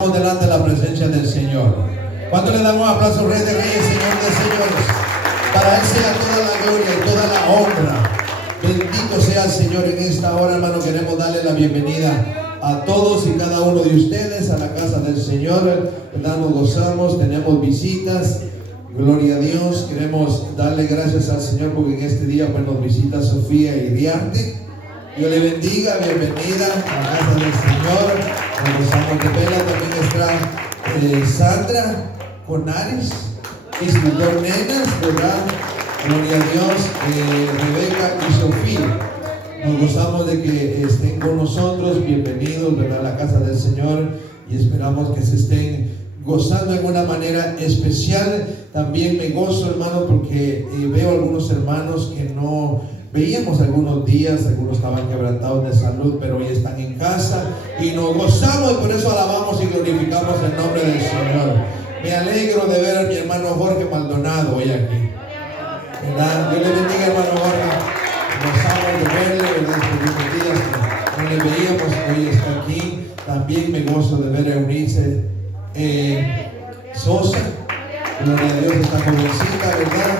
Delante de la presencia del Señor. ¿Cuánto le damos un aplauso, Rey de Reyes, Señor de Señores? Para Él sea toda la gloria y toda la honra. Bendito sea el Señor en esta hora, hermano. Queremos darle la bienvenida a todos y cada uno de ustedes a la casa del Señor. ¿Verdad? Nos gozamos, tenemos visitas. Gloria a Dios. Queremos darle gracias al Señor porque en este día pues, nos visita Sofía Iriarte. Dios le bendiga, bienvenida a la casa del Señor. Nos gozamos de verla. También está Sandra Conares y sus dos nenas, ¿verdad? Gloria a Dios, Rebeca y Sofía. Nos gozamos de que estén con nosotros. Bienvenidos, ¿verdad? A la casa del Señor y esperamos que se estén gozando de alguna manera especial. También me gozo, hermano, porque veo algunos hermanos que no veíamos algunos días, algunos estaban quebrantados de salud, pero hoy están en casa y nos gozamos y por eso alabamos y glorificamos el nombre del Señor. Me alegro de ver a mi hermano Jorge Maldonado hoy aquí, ¿verdad? Dios le bendiga, hermano Jorge. Gozamos de verle, ¿verdad? Estos días que no le veíamos, hoy está aquí. También me gozo de ver a Eunice Sosa. Gloria a Dios, esta jovencita, ¿verdad?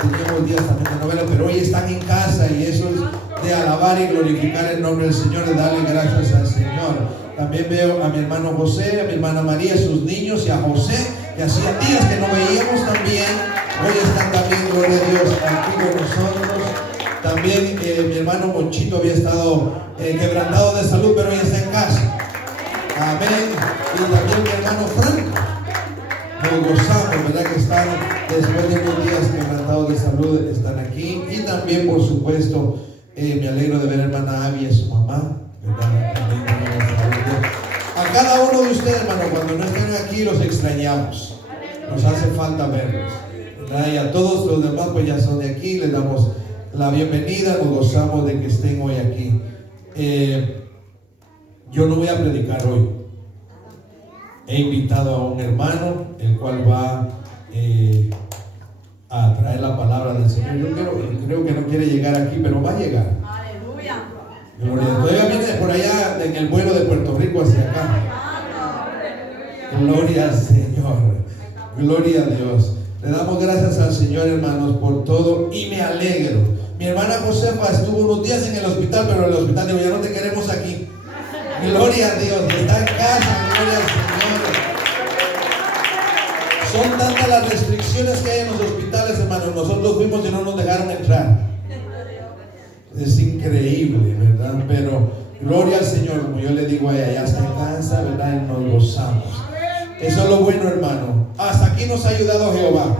Teníamos días también de novela, pero hoy están en casa y eso es de alabar y glorificar el nombre del Señor, de darle gracias al Señor. También veo a mi hermano José, a mi hermana María, sus niños y a José, que hacía días que no veíamos también. Hoy están también, gloria a Dios, aquí con nosotros. También mi hermano Monchito había estado quebrantado de salud, pero hoy está en casa. Amén. Y también mi hermano Franco. Nos gozamos, ¿verdad? Que están después de unos días quebrantados de salud, están aquí. Y también, por supuesto, me alegro de ver a hermana Abby y a su mamá, ¿verdad? A cada uno de ustedes, hermano, cuando no estén aquí, los extrañamos. Nos hace falta verlos, ¿verdad? Y a todos los demás, pues ya son de aquí, les damos la bienvenida, nos gozamos de que estén hoy aquí. Yo no voy a predicar hoy. He invitado a un hermano, el cual va a traer la palabra del Señor. Yo creo que no quiere llegar aquí, pero va a llegar. Aleluya. Gloria. Todavía viene por allá en el vuelo de Puerto Rico hacia acá. Gloria al Señor. Gloria a Dios. Le damos gracias al Señor, hermanos, por todo y me alegro. Mi hermana Josefa estuvo unos días en el hospital, pero en el hospital digo, ya no te queremos aquí. Gloria a Dios, está en casa, gloria al Señor. Son tantas las restricciones que hay en los hospitales, hermanos. Nosotros fuimos y no nos dejaron entrar. Es increíble, ¿verdad? Pero gloria al Señor, como yo le digo a ella, ya está en casa, ¿verdad? Y nos gozamos. Eso es lo bueno, hermano. Hasta aquí nos ha ayudado Jehová.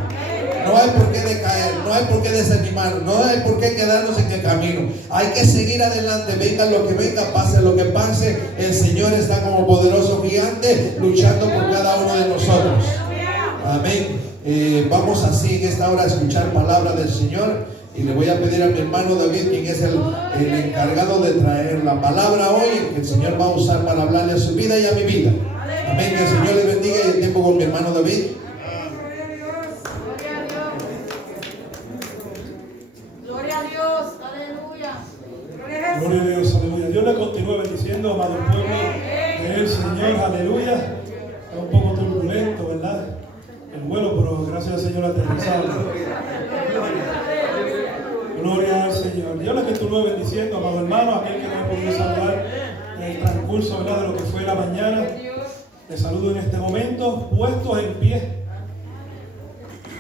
No hay por qué decaer, no hay por qué desanimar, no hay por qué quedarnos en el camino. Hay que seguir adelante, venga lo que venga, pase lo que pase. El Señor está como poderoso gigante luchando por cada uno de nosotros. Amén. Vamos así en esta hora a escuchar palabra del Señor. Y le voy a pedir a mi hermano David, quien es el encargado de traer la palabra hoy, que el Señor va a usar para hablarle a su vida y a mi vida. Amén. Que el Señor le bendiga y el tiempo con mi hermano David. Gloria a Dios, aleluya. Gloria a Dios, aleluya. Dios le continúe bendiciendo, amado pueblo del Señor, aleluya. Está un poco turbulento, ¿verdad? El vuelo, pero gracias al Señor aterrizado. Gloria al Señor. Dios le continúe bendiciendo, amado hermano, aquel que no ha podido saludar en el transcurso, ¿verdad?, de lo que fue la mañana. Les saludo en este momento, puestos en pie.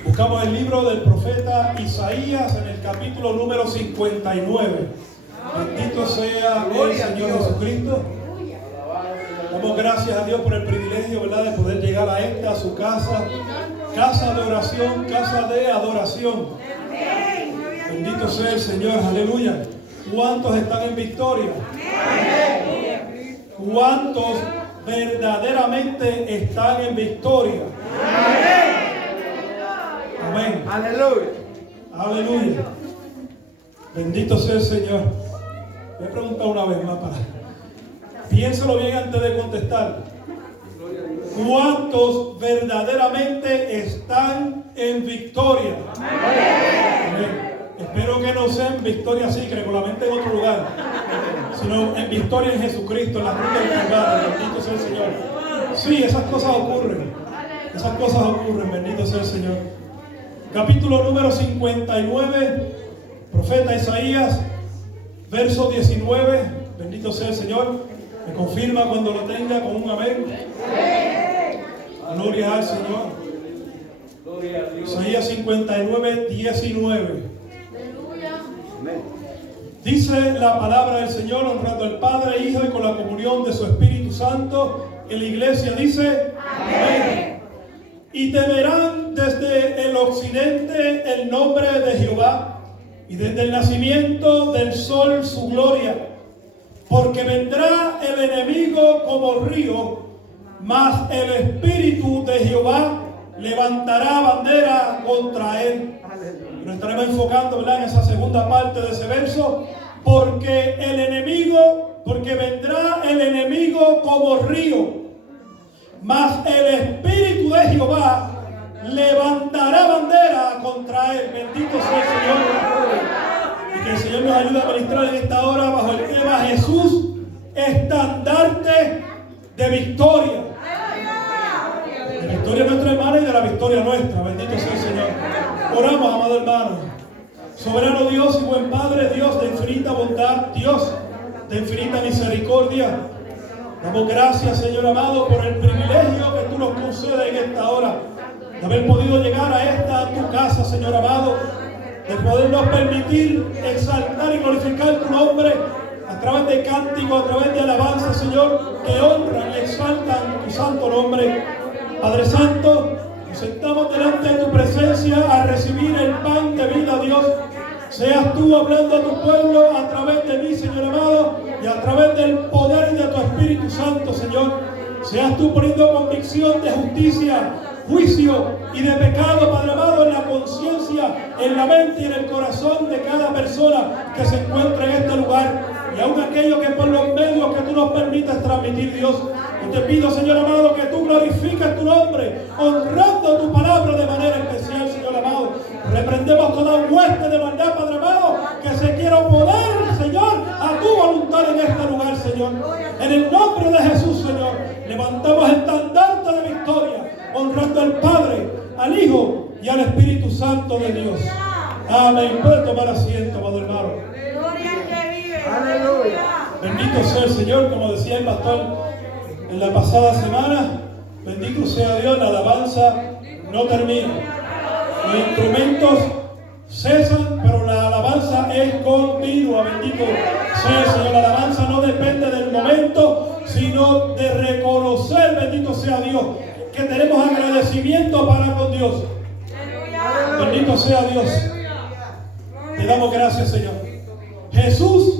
Buscamos el libro del profeta Isaías en el capítulo número 59. Bendito sea el Señor Jesucristo. Damos gracias a Dios por el privilegio, ¿verdad?, de poder llegar a su casa, casa de oración, casa de adoración. Bendito sea el Señor, aleluya. ¿Cuántos están en victoria? ¿Cuántos verdaderamente están en victoria? Amén. Aleluya. Aleluya. Bendito sea el Señor. Voy a preguntar una vez más para. Piénselo bien antes de contestar. ¿Cuántos verdaderamente están en victoria? Amén. Espero que no sea en Victoria Secret, con la mente en otro lugar, sino en victoria en Jesucristo, en la cruz del Calvario. Bendito sea el Señor. Sí, esas cosas ocurren. Esas cosas ocurren, bendito sea el Señor. Capítulo número 59, profeta Isaías, verso 19. Bendito sea el Señor. Me confirma cuando lo tenga con un amén. Gloria al Señor. Isaías 59, 19. Dice la palabra del Señor, honrando al Padre, Hijo y con la comunión de su Espíritu Santo. En la iglesia dice: amén. Y temerán desde el occidente el nombre de Jehová, y desde el nacimiento del sol su gloria. Porque vendrá el enemigo como río, mas el Espíritu de Jehová levantará bandera contra él. Nos estaremos enfocando, ¿verdad?, en esa segunda parte de ese verso. Porque vendrá el enemigo como río, mas el Espíritu de Jehová levantará bandera contra él. Bendito sea el Señor. Y que el Señor nos ayude a ministrar en esta hora bajo el tema Jesús, estandarte de victoria. De victoria de nuestra hermana y de la victoria nuestra. Bendito sea el Señor. Oramos, amado hermano. Soberano Dios y buen Padre, Dios de infinita bondad, Dios de infinita misericordia. Damos gracias, Señor amado, por el privilegio que tú nos concedes en esta hora, de haber podido llegar a esta tu casa, Señor amado, de podernos permitir exaltar y glorificar tu nombre a través de cánticos, a través de alabanza, Señor, que honran y exaltan tu santo nombre. Padre Santo, nos sentamos delante de tu presencia a recibir el pan de vida, Dios. Seas tú hablando a tu pueblo a través de mí, Señor amado, y a través del poder de tu Espíritu Santo, Señor. Seas tú poniendo convicción de justicia, juicio y de pecado, Padre amado, en la conciencia, en la mente y en el corazón de cada persona que se encuentra en este lugar. Y aún aquello que por los medios que tú nos permitas transmitir, Dios. Yo te pido, Señor amado, que tú glorifiques tu nombre, honrando tu palabra de manera especial, Señor amado. Reprendemos toda hueste de maldad, Padre amado, que se quiera oponer, Señor, a tu voluntad en este lugar, Señor. En el nombre de Jesús, Señor, levantamos el estandarte de victoria, honrando al Padre, al Hijo y al Espíritu Santo de Dios. Amén. Puede tomar asiento, amado hermano. Aleluya. Bendito sea el Señor, como decía el pastor en la pasada semana. Bendito sea Dios, la alabanza no termina. Los instrumentos cesan, pero la alabanza es continua. Bendito sea el Señor. La alabanza no depende del momento, sino de reconocer, bendito sea Dios, que tenemos agradecimiento para con Dios. Bendito sea Dios. Te damos gracias, Señor. Jesús,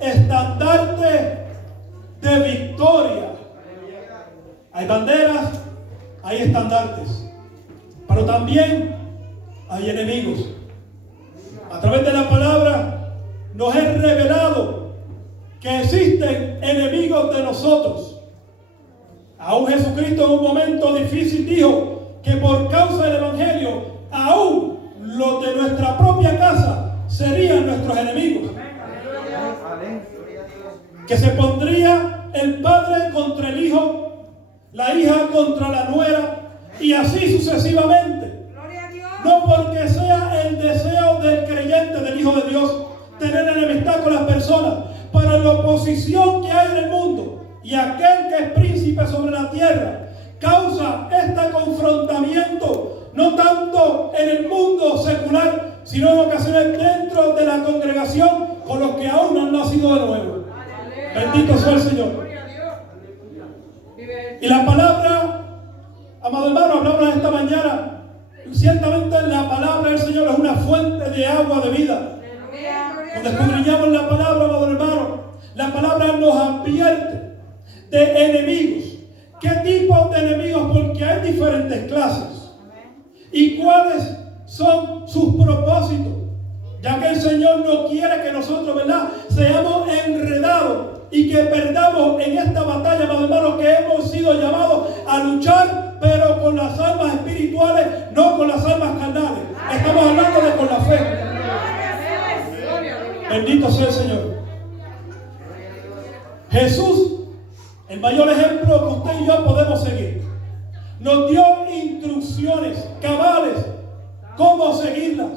estandarte de victoria. Hay banderas, hay estandartes, pero también hay enemigos. A través de la palabra nos es revelado que existen enemigos de nosotros. Aún Jesucristo en un momento difícil dijo que por causa del Evangelio, aún los de nuestra propia casa serían nuestros enemigos. Que se pondría el padre contra el hijo, la hija contra la nuera, y así sucesivamente. No porque sea el deseo del creyente, del Hijo de Dios, tener enemistad con las personas, pero la oposición que hay en el mundo y aquel que es príncipe sobre la tierra causa este confrontamiento, no tanto en el mundo secular, sino en ocasiones dentro de la congregación con los que aún no han nacido de nuevo. Bendito sea el Señor. Y la palabra, amado hermano, hablamos esta mañana. Ciertamente la palabra del Señor es una fuente de agua de vida. Cuando escudriñamos la palabra, amado hermano, la palabra nos advierte de enemigos. ¿Qué tipo de enemigos? Porque hay diferentes clases. ¿Y cuáles son sus propósitos? Ya que el Señor no quiere que nosotros, ¿verdad?, seamos enredados y que perdamos en esta batalla, amado hermano, que hemos sido llamados a luchar, pero con las almas espirituales, no con las almas carnales. Estamos hablando de con la fe. Bendito sea el Señor. Jesús, el mayor ejemplo que usted y yo podemos seguir, nos dio instrucciones cabales cómo seguirlas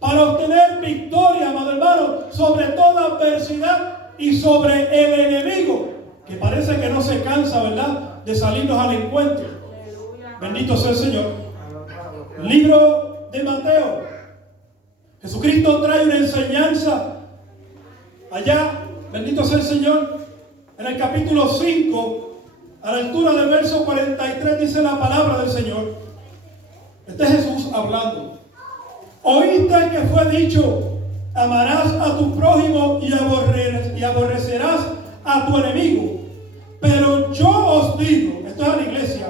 para obtener victoria, amado hermano, sobre toda adversidad y sobre el enemigo, que parece que no se cansa, ¿verdad?, de salirnos al encuentro. Bendito sea el Señor. Libro de Mateo. Jesucristo trae una enseñanza allá, bendito sea el Señor, en el capítulo 5, a la altura del verso 43, dice la palabra del Señor. Este es Jesús hablando. Oíste que fue dicho: amarás a tu prójimo y aborrecerás a tu enemigo. Pero yo os digo, esto es a la iglesia,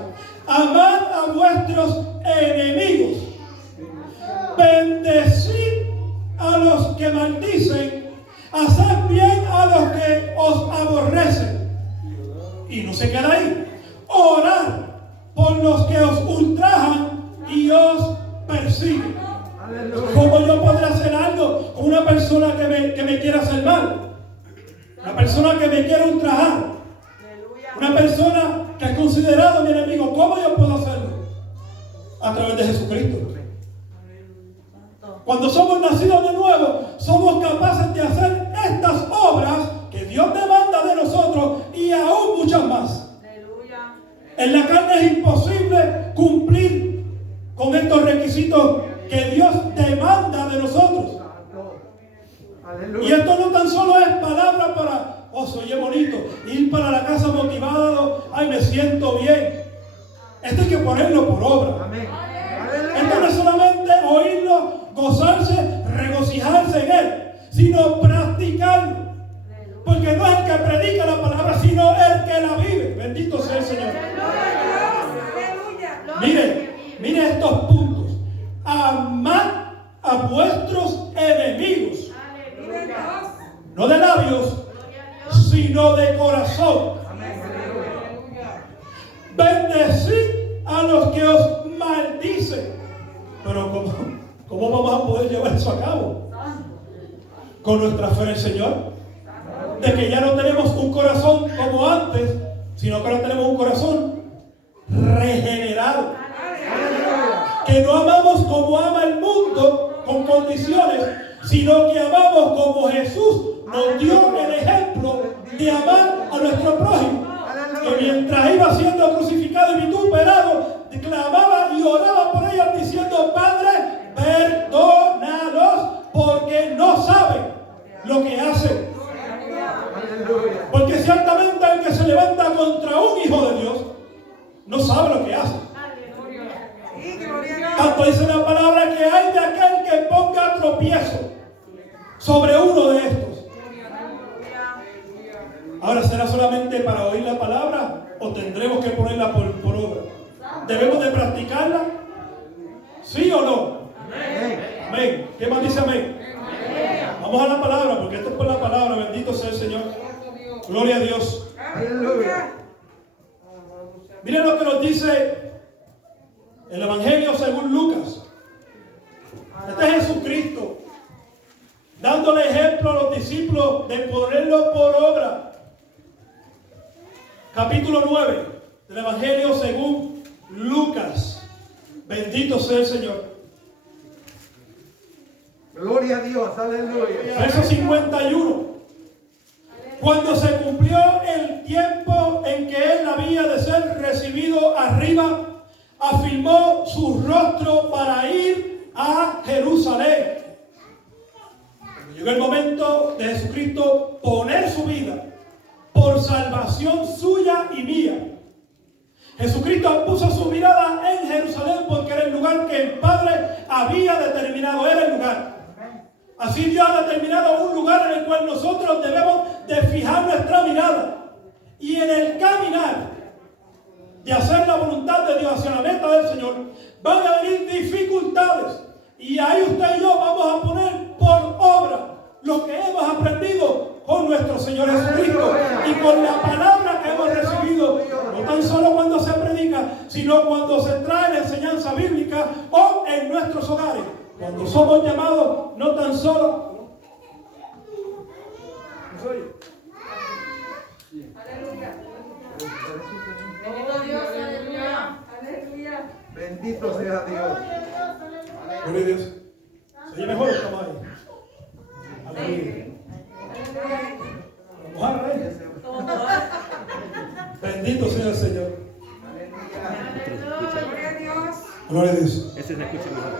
amad a vuestros enemigos, bendecid a los que maldicen, haced bien a los que os aborrecen. Y no se queda ahí. Orad por los que os ultrajan y os persiguen. ¿Cómo yo podré hacer algo con una persona que me quiera hacer mal? Una persona que me quiera ultrajar. Una persona que es considerado mi enemigo. ¿Cómo yo puedo hacerlo? A través de Jesucristo. Cuando somos nacidos de nuevo, somos capaces de hacer estas obras que Dios demanda de nosotros y aún muchas más. En la carne es imposible cumplir con estos requisitos que Dios demanda de nosotros. Y esto no tan solo es palabra para, oh, se oye bonito, ir para la casa motivado, ay, me siento bien. Esto hay que ponerlo por obra. Esto no es solamente oírlo, gozarse, regocijarse en él, sino practicarlo. Porque no es el que predica la palabra, sino el que la vive. Bendito sea el Señor. Mire estos puntos. Amad a vuestros enemigos. No de labios, sino de corazón. Bendecid a los que os maldicen. Pero ¿cómo vamos a poder llevar eso a cabo? Con nuestra fe en el Señor. De que ya no tenemos un corazón como antes, sino que ahora tenemos un corazón regenerado. Que no amamos como ama el mundo, con condiciones, sino que amamos como Jesús nos dio el ejemplo de amar a nuestro prójimo. Que mientras iba siendo crucificado y vituperado, clamaba y oraba por ellos diciendo: Padre, perdónalos, porque no saben lo que hacen. Porque ciertamente el que se levanta contra un hijo de Dios no sabe lo que hace. Tanto dice la palabra que hay de aquel que ponga tropiezo sobre uno de estos. Ahora, ¿será solamente para oír la palabra o tendremos que ponerla por obra? ¿Debemos de practicarla? ¿Sí o no? Amén. ¿Qué más dice amén? Vamos a la palabra, porque esto es por la palabra. Bendito sea el Señor. Gloria a Dios. Miren lo que nos dice el Evangelio según Lucas. Este es Jesucristo dándole ejemplo a los discípulos de ponerlo por obra. Capítulo 9 del Evangelio según Lucas. Bendito sea el Señor. Gloria a Dios, aleluya. Verso 51. Cuando se cumplió el tiempo en que él había de ser recibido arriba, afirmó su rostro para ir a Jerusalén. Llegó el momento de Jesucristo poner su vida por salvación suya y mía. Jesucristo puso su mirada en Jerusalén porque era el lugar que el Padre había determinado, era el lugar. Así Dios ha determinado un lugar en el cual nosotros debemos de fijar nuestra mirada. Y en el caminar de hacer la voluntad de Dios hacia la meta del Señor, van a venir dificultades. Y ahí usted y yo vamos a poner por obra lo que hemos aprendido con nuestro Señor Jesucristo y con la palabra que hemos recibido, no tan solo cuando se predica, sino cuando se trae la enseñanza bíblica o en nuestros hogares. Cuando somos llamados no tan solo Bendito Dios, aleluya. Bendito sea Dios. Gloria a Dios. ¿Se oye mejor o estamos ahí? Aleluya. Vamos a ver. Bendito sea el Señor. Gloria a Dios. Ese se escucha mejor.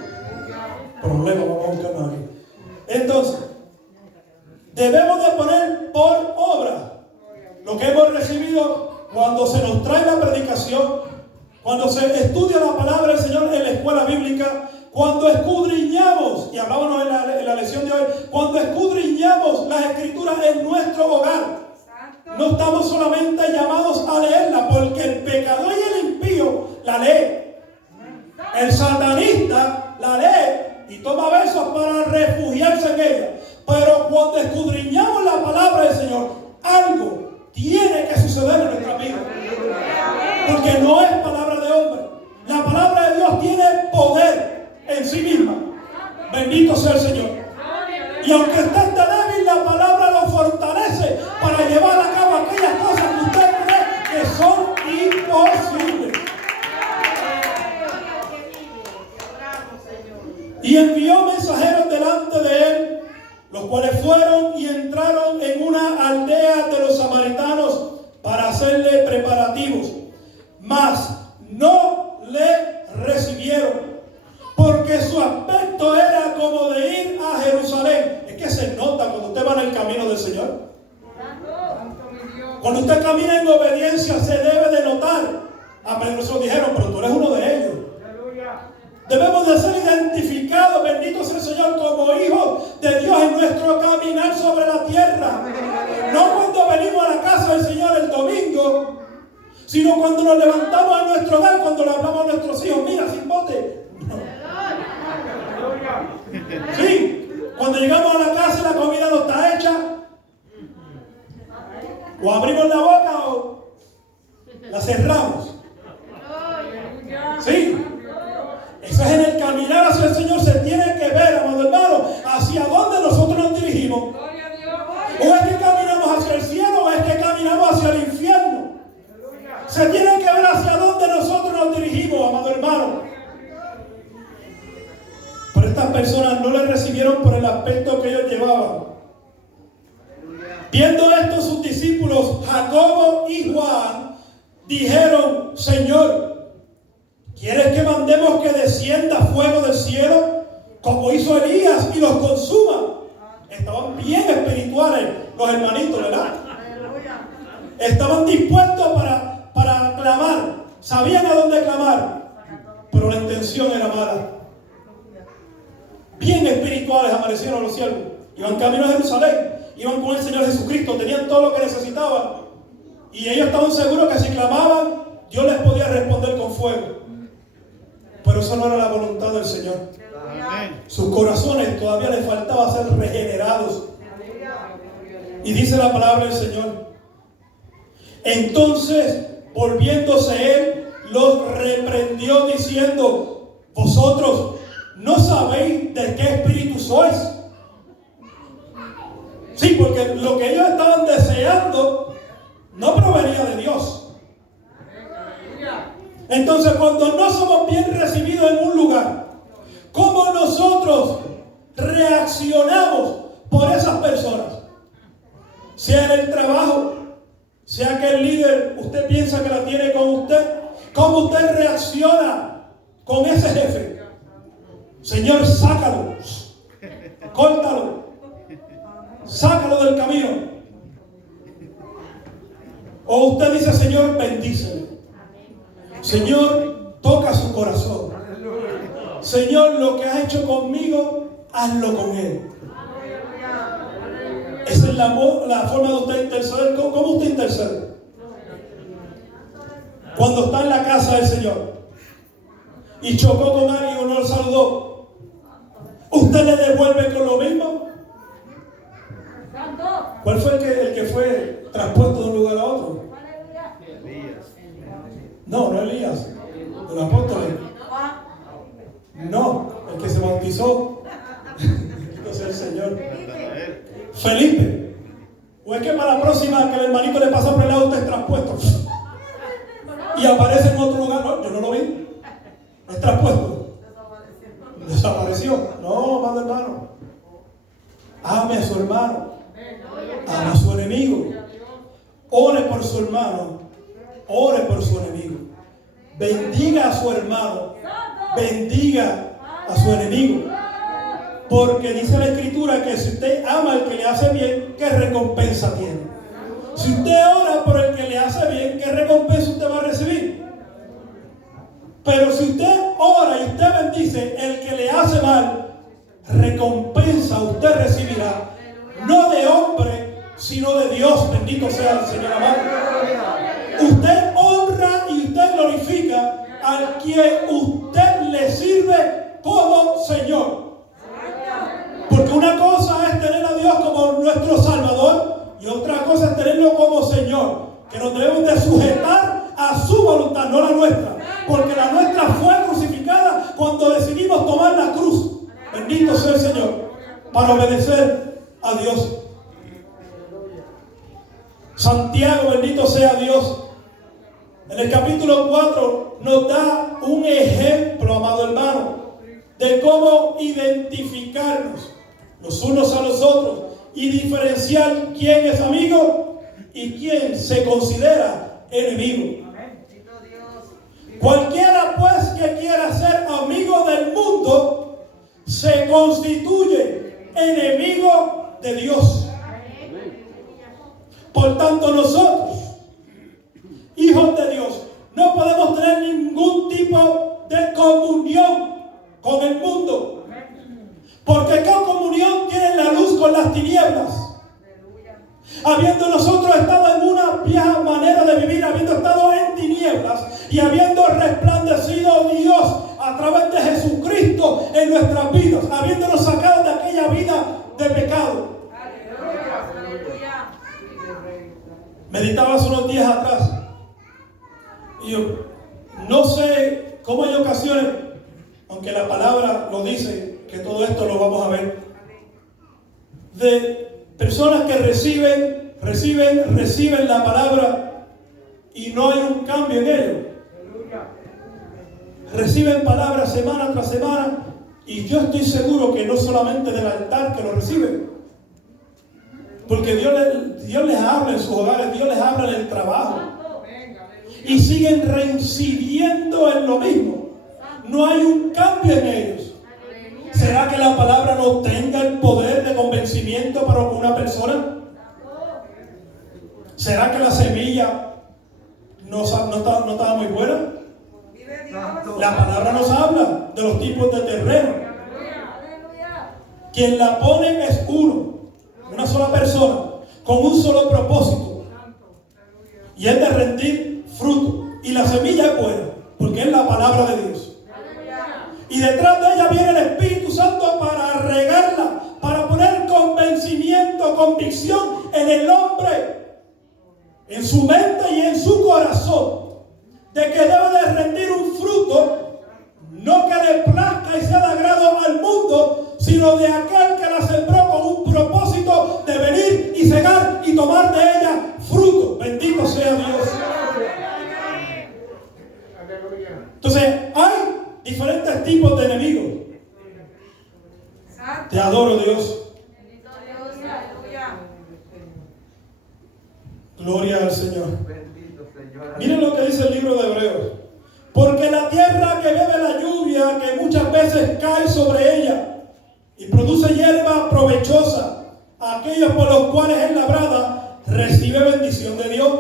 Problema, vamos a buscarnos aquí. Entonces, debemos de poner por obra lo que hemos recibido cuando se nos trae la predicación, cuando se estudia la palabra del Señor en la escuela bíblica, cuando escudriñamos, y hablábamos en la lección de hoy, cuando escudriñamos las escrituras en nuestro hogar. No estamos solamente llamados a leerla, porque el pecador y el impío la lee. El satanista la lee y toma versos para refugiarse en ella. Pero cuando escudriñamos la palabra del Señor, algo tiene que suceder en nuestra vida. Porque no es palabra de hombre. La palabra de Dios tiene poder en sí misma. Bendito sea el Señor. Y aunque usted esté débil, la palabra lo fortalece para llevar a cabo aquellas cosas que usted cree que son imposibles. Y envió mensajeros delante de él, los cuales fueron y entraron en una aldea de los samaritanos para hacerle preparativos. Mas no le recibieron, porque su aspecto era como de ir a Jerusalén. Es que se nota cuando usted va en el camino del Señor. Cuando usted camina en obediencia se debe de notar. A Pedro se lo dijeron, pero tú eres uno de ellos. Debemos de ser identificados, bendito sea el Señor, como hijos de Dios en nuestro caminar sobre la tierra. No cuando venimos a la casa del Señor el domingo, sino cuando nos levantamos en nuestro hogar, cuando le hablamos a nuestros hijos, mira, sin bote. Sí, cuando llegamos a la casa y la comida no está hecha, o abrimos la boca o la cerramos. Sí. Eso es en el caminar hacia el Señor. Se tiene que ver, amado hermano, hacia dónde nosotros nos dirigimos. O es que caminamos hacia el cielo o es que caminamos hacia el infierno. Se tiene que ver hacia dónde nosotros nos dirigimos, amado hermano. Pero estas personas no le recibieron por el aspecto que ellos llevaban. Viendo esto, sus discípulos Jacobo y Juan dijeron: Señor, ¿quieres que mandemos que descienda fuego del cielo, como hizo Elías, y los consuma? Estaban bien espirituales los hermanitos, ¿verdad? Estaban dispuestos para clamar. Sabían a dónde clamar, pero la intención era mala. Bien espirituales amanecieron los siervos. Iban camino a Jerusalén, iban con el Señor Jesucristo, tenían todo lo que necesitaban. Y ellos estaban seguros que si clamaban, Dios les podía responder con fuego. Pero eso no era la voluntad del Señor. Sus corazones todavía les faltaba ser regenerados. Y dice la palabra del Señor: entonces, volviéndose él, los reprendió diciendo: vosotros no sabéis de qué espíritu sois. Sí, porque lo que ellos estaban deseando no provenía de Dios. Entonces, cuando no somos bien recibidos en un lugar, ¿cómo nosotros reaccionamos por esas personas? Sea en el trabajo, sea que el líder, usted piensa que la tiene con usted, ¿cómo usted reacciona con ese jefe? Señor, sácalo, córtalo, sácalo del camino. O usted dice: Señor, bendícelo. Señor, toca su corazón. Señor, lo que has hecho conmigo, hazlo con él. Esa es la forma de usted interceder. ¿Cómo usted intercede? Cuando está en la casa del Señor y chocó con alguien o no lo saludó, ¿usted le devuelve con lo mismo? ¿Cuál fue el que fue traspuesto de un lugar a otro? No, no Elías, el apóstol. No, el que se bautizó. No sé el Señor. Felipe. ¿O es y aparece en otro lugar. No, yo no lo vi. Es traspuesto. Desapareció. No, amado hermano. Ame a su hermano. Ame a su enemigo. Ore por su hermano. Ore por su enemigo. Bendiga a su hermano. Bendiga a su enemigo. Porque dice la Escritura que si usted ama al que le hace bien, ¿qué recompensa tiene? Si usted ora por el que le hace bien, ¿qué recompensa usted va a recibir? Pero si usted ora y usted bendice el que le hace mal, recompensa usted recibirá, no de hombre, sino de Dios. Bendito sea el Señor amado. Usted honra y usted glorifica al quien usted le sirve como Señor. Porque una cosa es tener a Dios como nuestro Salvador y otra cosa es tenerlo como Señor, que nos debemos de sujetar a su voluntad, no la nuestra, porque la nuestra fue crucificada cuando decidimos tomar la cruz. Bendito sea el Señor, para obedecer a Dios. Santiago, bendito sea Dios, en el capítulo 4 nos da un ejemplo, amado hermano, de cómo identificarnos los unos a los otros y diferenciar quién es amigo y quién se considera enemigo. Cualquiera pues que quiera ser amigo del mundo se constituye enemigo de Dios. Por tanto, nosotros, hijos de Dios, no podemos tener ningún tipo de comunión con el mundo. Porque ¿qué comunión tiene la luz con las tinieblas? Habiendo nosotros estado en una vieja manera de vivir, habiendo estado en tinieblas y habiendo resplandecido Dios a través de Jesucristo en nuestras vidas, habiéndonos sacado de aquella vida de pecado. Meditaba hace unos días atrás y yo no sé cómo hay ocasiones, aunque la palabra lo dice, que todo esto lo vamos a ver, de personas que reciben la palabra y no hay un cambio en ello. Reciben palabras semana tras semana y yo estoy seguro que no solamente del altar que lo reciben, porque Dios les habla en sus hogares, Dios les habla en el trabajo y siguen reincidiendo en lo mismo. No hay un cambio en ellos. ¿Será que la palabra no tenga el poder de convencimiento para una persona? ¿Será que la semilla no estaba muy buena? La palabra nos habla de los tipos de terreno. Quien la pone es una sola persona, con un solo propósito, y es de rendir fruto. Y la semilla es buena, porque es la palabra de Dios. Y detrás de ella viene el Espíritu Santo para regarla, para poner convencimiento, convicción en el hombre, en su mente y en su corazón, de que debe de rendir un fruto, no que le plazca y sea de agrado al mundo, sino de aquel que la sembró con un propósito de venir y cegar y tomar de ella fruto. Bendito sea Dios. Entonces, hay diferentes tipos de enemigos. Te adoro, Dios. Gloria al Señor. Miren lo que dice el libro de Hebreos. Porque la tierra que bebe la lluvia, que muchas veces cae sobre ella y produce hierba provechosa, aquellos por los cuales es labrada, recibe bendición de Dios.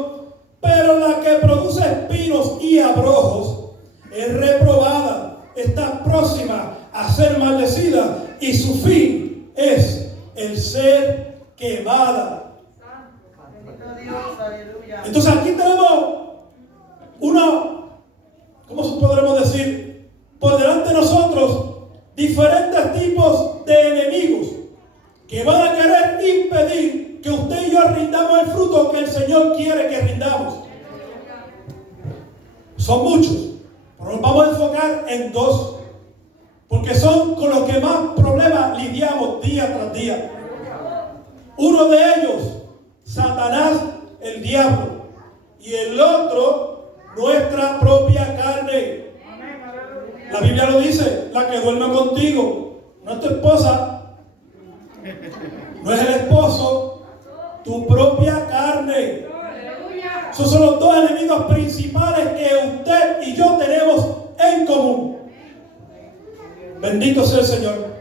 Pero la que produce espinos y abrojos es reprobada, está próxima a ser maldecida y su fin es el ser quemada. Entonces aquí tenemos ¿cómo podremos decir? Por delante de nosotros diferentes tipos de enemigos que van a querer impedir que usted y yo rindamos el fruto que el Señor quiere que rindamos. Son muchos, pero nos vamos a enfocar en dos, porque son con los que más problemas lidiamos día tras día. Uno de ellos, Satanás, el diablo, y el otro nuestra propia carne. La Biblia lo dice, la que duerme contigo, no es tu esposa, no es el esposo, tu propia carne. Esos son los dos enemigos principales que usted y yo tenemos en común. Bendito sea el Señor.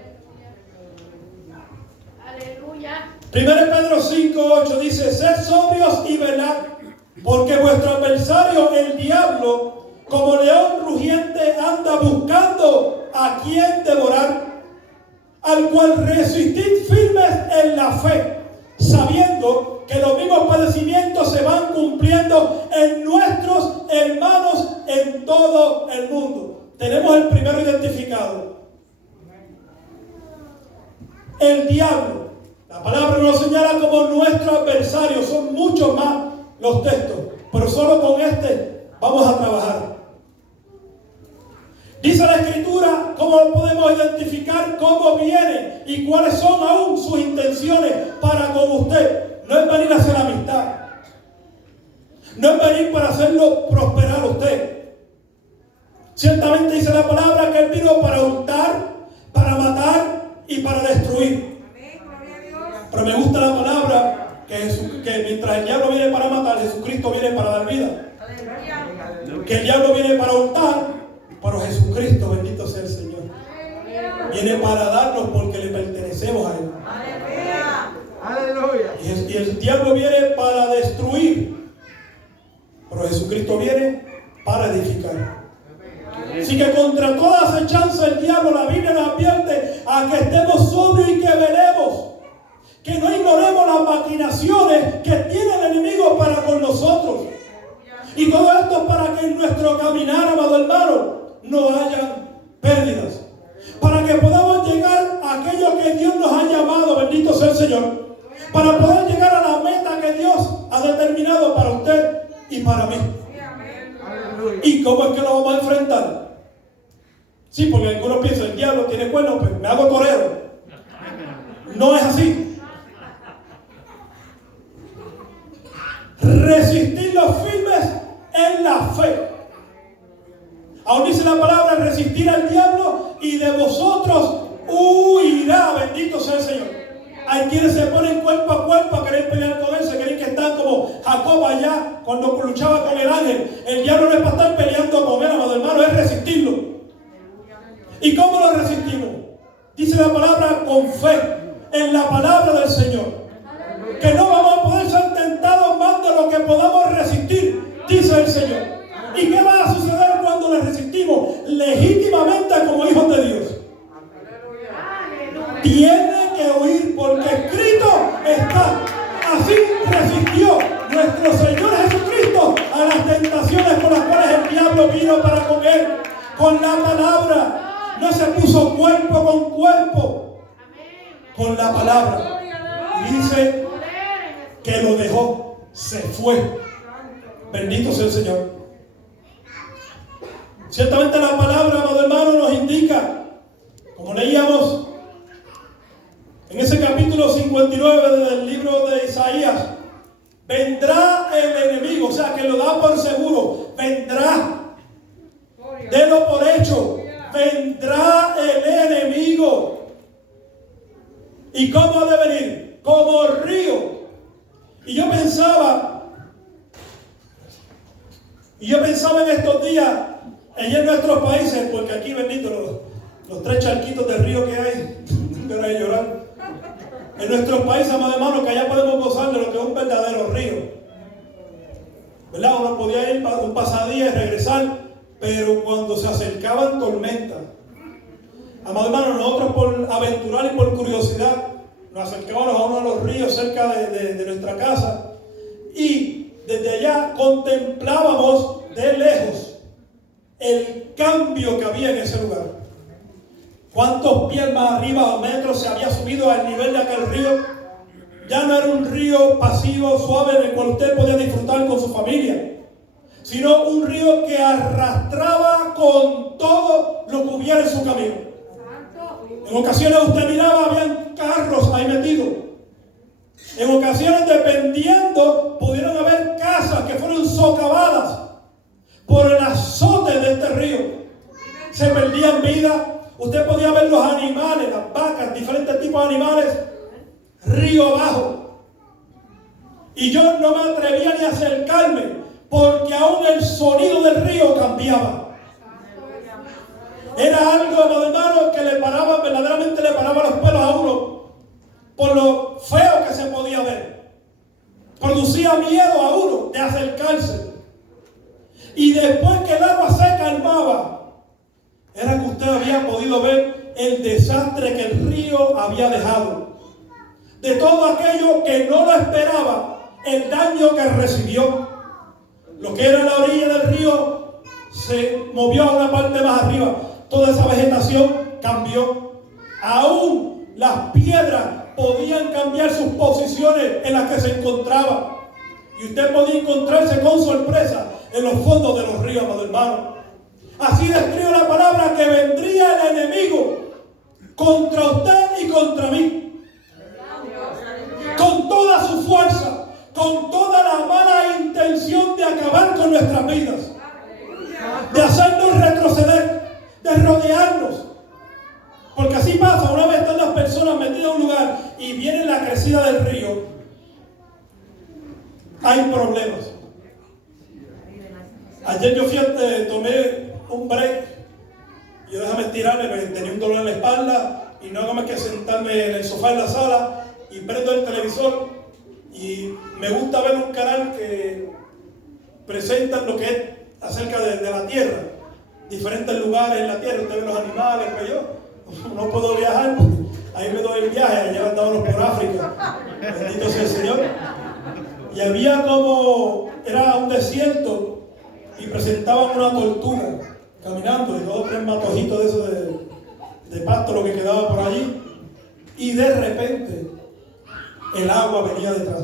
1 Pedro 5:8 dice: sed sobrios y velad, porque vuestro adversario, el diablo, como león rugiente, anda buscando a quien devorar, al cual resistid firmes en la fe, sabiendo que los mismos padecimientos se van cumpliendo en nuestros hermanos en todo el mundo. Tenemos el primero identificado. El diablo. La palabra nos señala como nuestro adversario. Son muchos más los textos, pero solo con este vamos a trabajar. Dice la Escritura cómo podemos identificar cómo viene y cuáles son aún sus intenciones para con usted. No es venir a hacer amistad, no es venir para hacerlo prosperar a usted. Ciertamente dice la palabra que Él vino para hurtar, para matar y para destruir. Pero me gusta la palabra que mientras el diablo viene para matar, Jesucristo viene para dar vida. Que el diablo viene para hurtar, pero Jesucristo, bendito sea el Señor, viene para darnos porque le pertenecemos a Él. Aleluya. Y el diablo viene para destruir, pero Jesucristo viene para edificar. Así que contra toda acechanza el diablo, la Biblia nos advierte a que estemos sobrios y que velemos, que no ignoremos las maquinaciones que tiene el enemigo para con nosotros. Y todo esto para que en nuestro caminar, amado hermano, no haya pérdidas, para que podamos llegar a aquello que Dios nos ha llamado, bendito sea el Señor, para poder llegar a la meta que Dios ha determinado para usted y para mí. ¿Y cómo es que lo vamos a enfrentar? Sí, porque algunos piensan, el diablo tiene cuernos, pues me hago torero. No es así. Resistir los firmes en la fe. Aún dice la palabra: resistir al diablo y de vosotros huirá. Bendito sea el Señor. Hay quienes se ponen cuerpo a cuerpo a querer pelear con él. Se creen que están como Jacob allá cuando luchaba con el ángel. El diablo no es para estar peleando con él, amado hermano, es resistirlo. ¿Y cómo lo resistimos? Dice la palabra: con fe en la palabra del Señor. Que no vamos a poder ser tentados más de lo que podamos resistir, dice el Señor. ¿Y qué va a suceder cuando le resistimos legítimamente como hijos de Dios? Tiene que huir, porque escrito está. Así resistió nuestro Señor Jesucristo a las tentaciones con las cuales el diablo vino para con él. Con la palabra. No se puso cuerpo con cuerpo. Con la palabra. Y dice que lo dejó, se fue. Bendito sea el Señor. Ciertamente la palabra, amado hermano, nos indica, como leíamos en ese capítulo 59 del libro de Isaías, vendrá el enemigo, o sea que lo da por seguro, vendrá, délo por hecho, vendrá el enemigo. ¿Y cómo ha de venir? Como río. Y yo pensaba en estos días, allá en nuestros países, porque aquí, bendito, los tres charquitos de río que hay, que hora de llorar. En nuestros países, amado hermano, que allá podemos gozar de lo que es un verdadero río. ¿Verdad? Uno podía ir para un pasadía y regresar, pero cuando se acercaban tormentas, amado hermano, nosotros por aventurar y por curiosidad, nos acercábamos a uno de los ríos cerca de nuestra casa y desde allá contemplábamos de lejos el cambio que había en ese lugar. ¿Cuántos pies más arriba o metros se había subido al nivel de aquel río? Ya no era un río pasivo, suave, en el cual usted podía disfrutar con su familia, sino un río que arrastraba con todo lo que hubiera en su camino. En ocasiones usted miraba, habían carros ahí metidos. En ocasiones, dependiendo, pudieron haber casas que fueron socavadas por el azote de este río. Se perdían vidas. Usted podía ver los animales, las vacas, diferentes tipos de animales, río abajo. Y yo no me atrevía ni a acercarme, porque aún el sonido del río cambiaba. Era algo, amado hermano, que verdaderamente le paraba los pelos a uno, por lo feo que se podía ver. Producía miedo a uno de acercarse. Y después que el agua se calmaba, era que usted había podido ver el desastre que el río había dejado. De todo aquello que no lo esperaba, el daño que recibió. Lo que era la orilla del río se movió a una parte más arriba. Toda esa vegetación cambió. Aún las piedras podían cambiar sus posiciones en las que se encontraba. Y usted podía encontrarse con sorpresa en los fondos de los ríos, amado hermano. Así describe la palabra que vendría el enemigo contra usted y contra mí. Con toda su fuerza, con toda la mala intención de acabar con nuestras vidas, de hacernos retroceder, de rodearnos. Porque así pasa, una vez están las personas metidas en un lugar y viene la crecida del río, hay problemas. Ayer yo tomé un break, yo déjame estirarme, porque tenía un dolor en la espalda y no hago más que sentarme en el sofá en la sala y prendo el televisor y me gusta ver un canal que presenta lo que es acerca de la tierra, diferentes lugares en la tierra. Usted ve los animales, pero yo no puedo viajar porque ahí me doy el viaje, allá andábamos por África, bendito sea el Señor. Y había era un desierto y presentaban una tortuga caminando y 2 o 3 matojitos de esos de pasto, lo que quedaba por allí, y de repente el agua venía detrás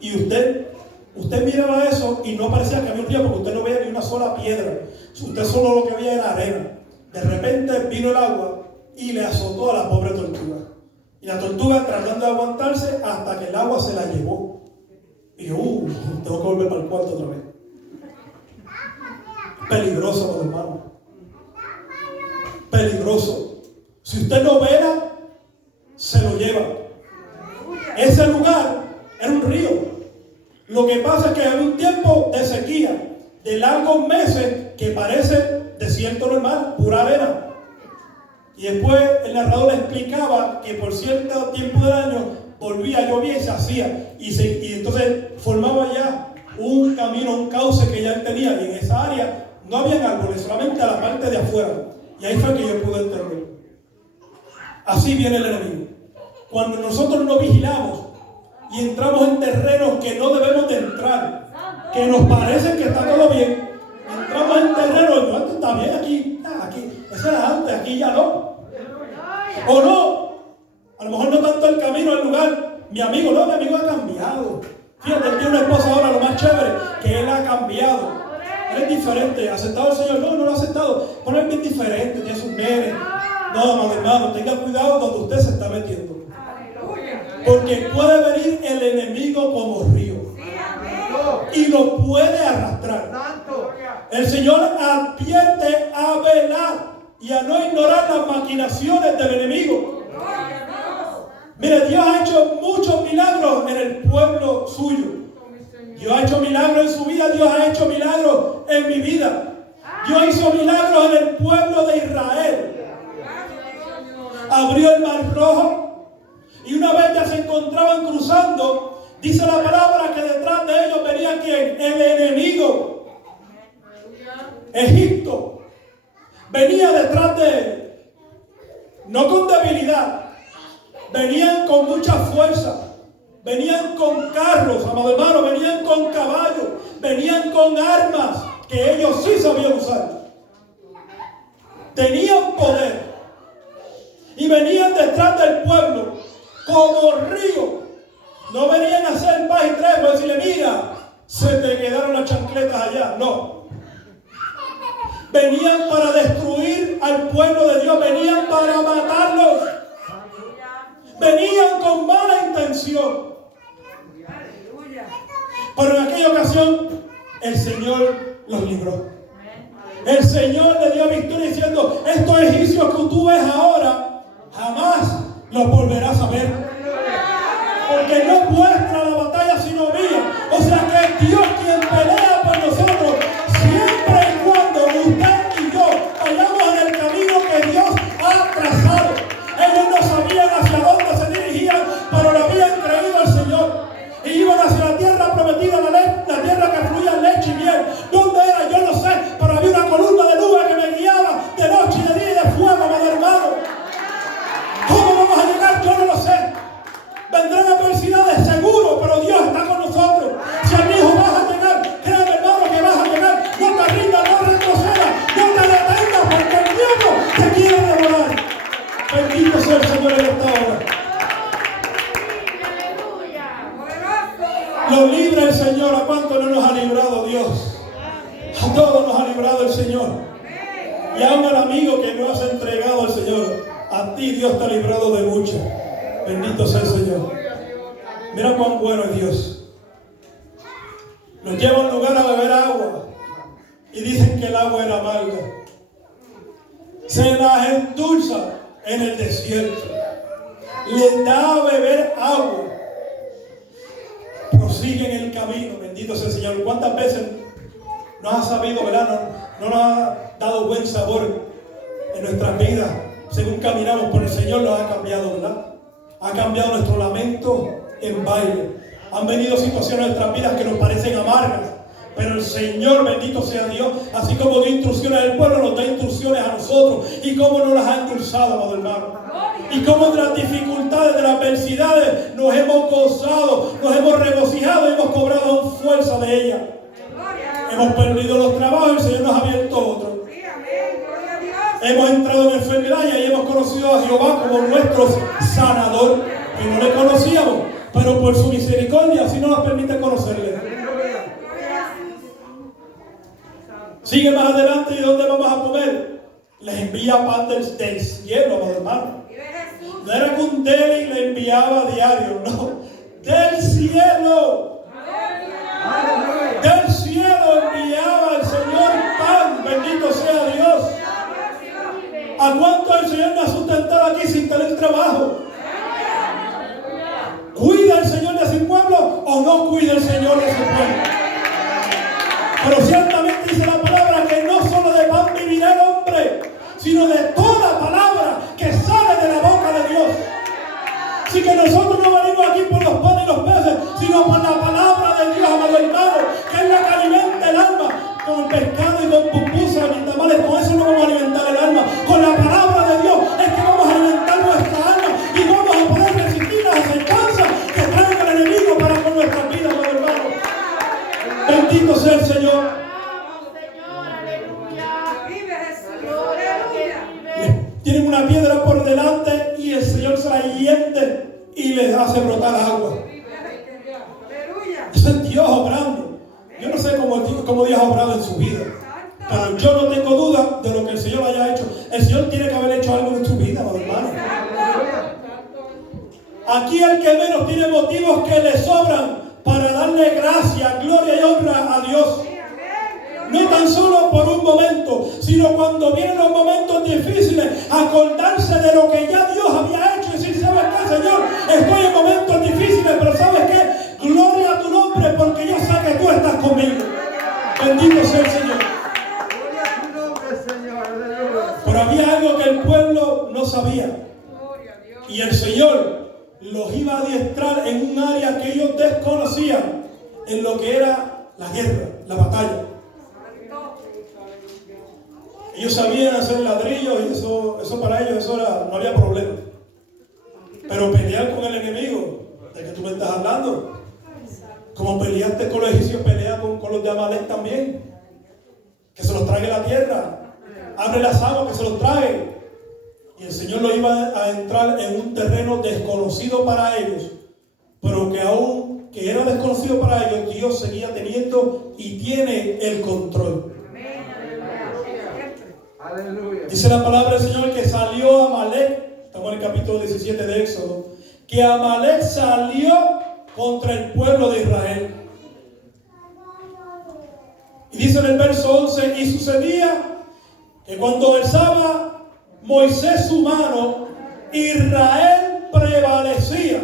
y usted miraba eso y no parecía que había un río, porque usted no veía ni una sola piedra, usted solo lo que veía era arena. De repente vino el agua y le azotó a la pobre tortuga, y la tortuga tratando de aguantarse hasta que el agua se la llevó. Y yo, tengo que volver para el cuarto otra vez. Peligroso, hermano. Peligroso. Si usted no vela, se lo lleva. Ese lugar era un río. Lo que pasa es que había un tiempo de sequía, de largos meses, que parece desierto normal, pura arena. Y después el narrador le explicaba que por cierto tiempo del año volvía, llovía y se hacía. Y entonces formaba ya un camino, un cauce que ya él tenía. Y en esa área no había árboles, solamente a la parte de afuera. Y ahí fue que yo pude entender. Así viene el enemigo. Cuando nosotros no vigilamos y entramos en terrenos que no debemos de entrar, que nos parece que está todo bien, entramos en terrenos, no, esto está bien aquí, eso era antes, aquí ya no. O no, a lo mejor no tanto el camino, el lugar. Mi amigo ha cambiado. Fíjate, él tiene una esposa ahora, lo más chévere, que él ha cambiado. Él es diferente. ¿Ha aceptado el Señor? No lo ha aceptado. Pero él es bien diferente, tiene sus nenes. No, amado hermano, tenga cuidado donde usted se está metiendo. Porque puede venir el enemigo como río y lo puede arrastrar. El Señor advierte a velar y a no ignorar las maquinaciones del enemigo. Mire, Dios ha hecho muchos milagros en el pueblo suyo. Dios ha hecho milagros en su vida, Dios ha hecho milagros en mi vida. Dios hizo milagros en el pueblo de Israel. Abrió el mar rojo y una vez ya se encontraban cruzando, dice la palabra que detrás de ellos venía ¿quién? El enemigo. Egipto venía detrás de él, no con debilidad. Venían con mucha fuerza, venían con carros, amado hermano, venían con caballos, venían con armas que ellos sí sabían usar. Tenían poder y venían detrás del pueblo como río. No venían a hacer paz y tregua, decirle, mira, se te quedaron las chancletas allá. No. Venían para destruir al pueblo de Dios, venían para matarlos. Venían con mala intención. Pero en aquella ocasión el Señor los libró. El Señor le dio victoria diciendo: estos egipcios que tú ves ahora, jamás los volverás a ver. Porque no es vuestra la batalla, sino mía. O sea que es Dios quien pelea por nosotros, siempre y cuando usted y yo vayamos en el camino que Dios ha trazado. Ellos no sabían hacia dónde se dirigían, pero le habían creído al Señor. Y iban hacia la tierra prometida, la tierra que fluía leche y miel. ¿Dónde era? Yo no sé, pero había una columna de nube que me guiaba de noche y de día y de fuego, mi hermano. ¿Cómo vamos a llegar? Yo no lo sé. Vendrán adversidades, seguro, pero Dios está con nosotros. Si al hijo vas a llegar, créeme, hermano, que vas a llegar. No te rindas, no retrocedas, no te detengas, porque el diablo te quiere devorar. Bendito sea el Señor en esta hora. Lo libra el Señor. ¿A cuánto no nos ha librado Dios? A todos nos ha librado el Señor. Y aún al amigo que no has entregado al Señor, a ti Dios te ha librado de mucho. Bendito sea el Señor. Mira cuán bueno es Dios. Nos lleva a un lugar a beber agua y dicen que el agua era amarga. Se las endulza en el desierto. Les da a beber agua. Prosiguen el camino. Bendito sea el Señor. ¿Cuántas veces nos ha sabido, verdad? No nos ha dado buen sabor en nuestras vidas? Según caminamos por el Señor, nos ha cambiado, ¿verdad? Ha cambiado nuestro lamento en baile. Han venido situaciones en nuestras vidas que nos parecen amargas, pero el Señor, bendito sea Dios, así como dio instrucciones al pueblo, nos da instrucciones a nosotros. Y cómo nos las ha endulzado, amado hermano. Y cómo de las dificultades, de las adversidades, nos hemos gozado, nos hemos regocijado y hemos cobrado fuerza de ella. Hemos perdido los trabajos y el Señor nos ha abierto otros. Hemos entrado en enfermedad y ahí hemos conocido a Jehová como nuestro sanador, que no le conocíamos, pero por su misericordia así nos permite conocerle. Sigue más adelante. ¿Y dónde vamos a comer? Les envía pan del cielo, amado hermano. No era que un deli le enviaba a diario, no, del cielo. Del cielo enviaba el Señor pan. Bendito sea Dios. ¿A cuánto el Señor me ha sustentado aquí sin tener trabajo? ¿Cuida el Señor de su pueblo o no cuida el Señor de su pueblo? Pero ciertamente dice la palabra que no solo de pan vivirá el hombre, sino de toda palabra que sale de la boca de Dios. Así que nosotros no venimos aquí por los panes y los peces, sino por la palabra de Dios, amado hermano, que es la que alimenta el alma. Con pescado y con pupusas y tamales, con eso no vamos a alimentar el alma. Con la palabra de Dios es que vamos a alimentar nuestra alma y vamos a poder resistir las acechanzas que trae el enemigo para con nuestras vidas, amado hermano. Bendito sea el Señor. Tienen una piedra por delante y el Señor se la hiende y les hace brotar agua. Eso es Dios obrando. Yo no sé cómo Dios ha obrado en su vida, pero yo no tengo duda de lo que el Señor haya hecho. El Señor tiene que haber hecho algo en tu vida, hermano. Aquí el que menos tiene motivos que le sobran para darle gracia, gloria y honra a Dios. No tan solo por un momento, sino cuando vienen los momentos difíciles, acordarse de lo que ya Dios había hecho y decir: ¿sabes qué, Señor? Estoy en momentos difíciles, pero ¿sabes qué? Gloria a tu nombre, porque yo sé que tú estás conmigo. Bendito sea el Señor. Gloria a tu nombre, Señor. Pero había algo que el pueblo no sabía. Y el Señor los iba a adiestrar en un área que ellos desconocían, en lo que era la guerra, la batalla. Ellos sabían hacer ladrillos y eso para ellos no había problema. Pero pelear con el enemigo, ¿de qué tú me estás hablando? Como peleaste con los egipcios, pelea con los de Amalek también. Que se los trague la tierra. Abre las aguas, que se los trague. Y el Señor lo iba a entrar en un terreno desconocido para ellos. Pero que aún que era desconocido para ellos, Dios seguía teniendo y tiene el control. Aleluya. Dice la palabra del Señor que salió Amalek. Estamos en el capítulo 17 de Éxodo. Que Amalek salió contra el pueblo de Israel. Y dice dice en el verso 11, y sucedía que cuando alzaba Moisés su mano, Israel prevalecía.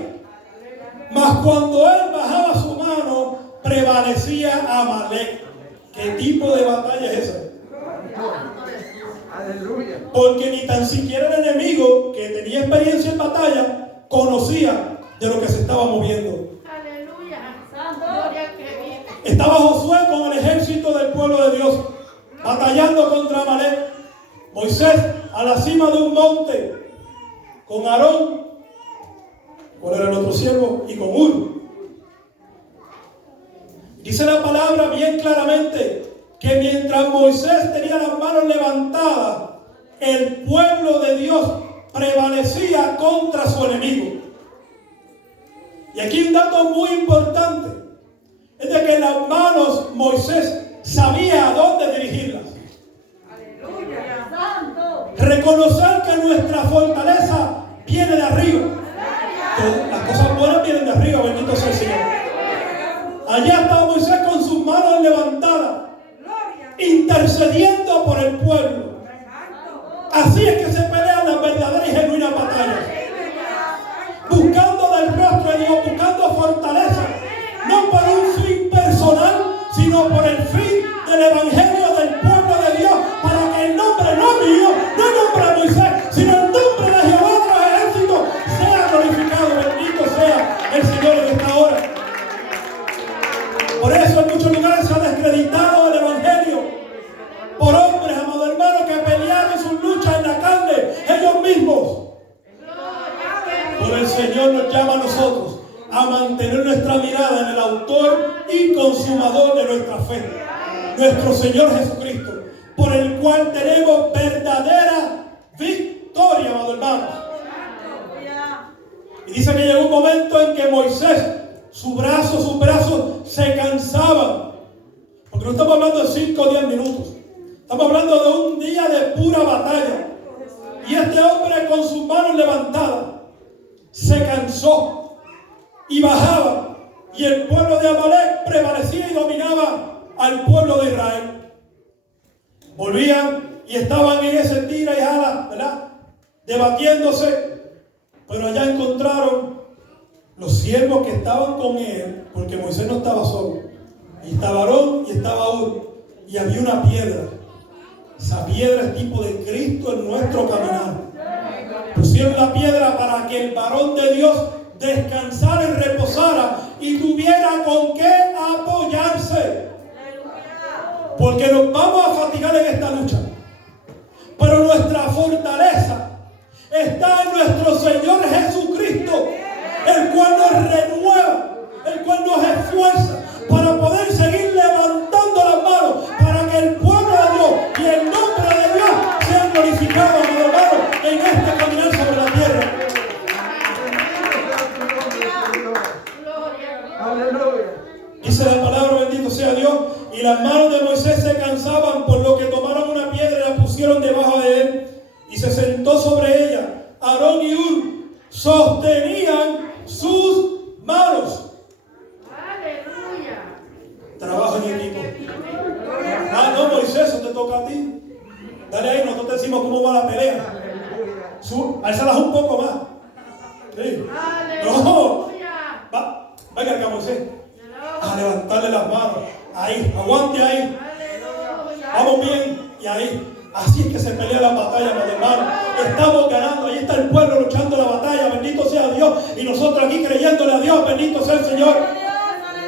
Mas cuando él bajaba su mano, prevalecía Amalek. ¿Qué tipo de batalla es esa? Aleluya. Porque ni tan siquiera el enemigo que tenía experiencia en batalla conocía de lo que se estaba moviendo. Aleluya. Gloria que vive. Estaba Josué con el ejército del pueblo de Dios batallando contra Amalek. Moisés a la cima de un monte con Aarón, ¿cuál era el otro siervo? Y con Hur. Dice la palabra bien claramente que mientras Moisés tenía las manos levantadas, el pueblo de Dios prevalecía contra su enemigo. Y aquí un dato muy importante es de que en las manos Moisés sabía a dónde dirigirlas. Aleluya. Santo. Reconocer que nuestra fortaleza viene de arriba. Las cosas buenas vienen de arriba, bendito sea el Señor. Allá estaba Moisés con sus manos levantadas, intercediendo por el pueblo. Así es que se pelean las verdaderas y genuinas batallas. Buscando del rostro de Dios, buscando fortaleza. No por un fin personal, sino por el fin del evangelio del pueblo de Dios. Para que el nombre no mío, no el nombre de Moisés, sino el nombre de Jehová de los ejércitos sea glorificado. Bendito sea el Señor en esta hora. Por eso en muchos lugares se ha descreditado el evangelio por hombres, amados hermanos, que pelearon sus luchas en la carne, ellos mismos. Pero el Señor nos llama a nosotros a mantener nuestra mirada en el autor y consumador de nuestra fe, nuestro Señor Jesucristo, por el cual tenemos verdadera victoria, amados hermanos. Y dice que llegó un momento en que Moisés, sus brazos se cansaban. Porque no estamos hablando de 5 o 10 minutos. Estamos hablando de un día de pura batalla. Y este hombre con sus manos levantadas se cansó y bajaba. Y el pueblo de Amalek prevalecía y dominaba al pueblo de Israel. Volvían y estaban en ese tira y jala, ¿verdad? Debatiéndose. Pero allá encontraron los siervos que estaban con él, porque Moisés no estaba solo. Y estaba Aarón y estaba Hur. Y había una piedra. Esa piedra es tipo de Cristo en nuestro caminar. Pusieron la piedra para que el varón de Dios descansara y reposara y tuviera con qué apoyarse. Porque nos vamos a fatigar en esta lucha. Pero nuestra fortaleza está en nuestro Señor Jesucristo, el cual nos renueva, el cual nos esfuerza para poder seguir levantando las manos, para que el pueblo de Dios y el nombre de Dios sean glorificados, hermanos, en este caminar sobre la tierra. Aleluya. Dice la palabra, bendito sea Dios, y las manos de Moisés se cansaban, por lo que tomaron una piedra y la pusieron debajo de él, y se sentó sobre ella. Aarón y Hur sostenían sus manos. Aleluya. Trabajo en equipo. Ah, no, Moisés, eso te toca a ti. Dale ahí, nosotros te decimos cómo va la pelea. Álzalas un poco más. Sí. No. Venga acá, Moisés. A levantarle las manos. Ahí, aguante ahí. Vamos bien. Y ahí. Así es que se pelea la batalla, mis hermanos. Estamos ganando. Ahí está el pueblo luchando la batalla. Bendito sea Dios. Y nosotros aquí creyéndole a Dios. Bendito sea el Señor.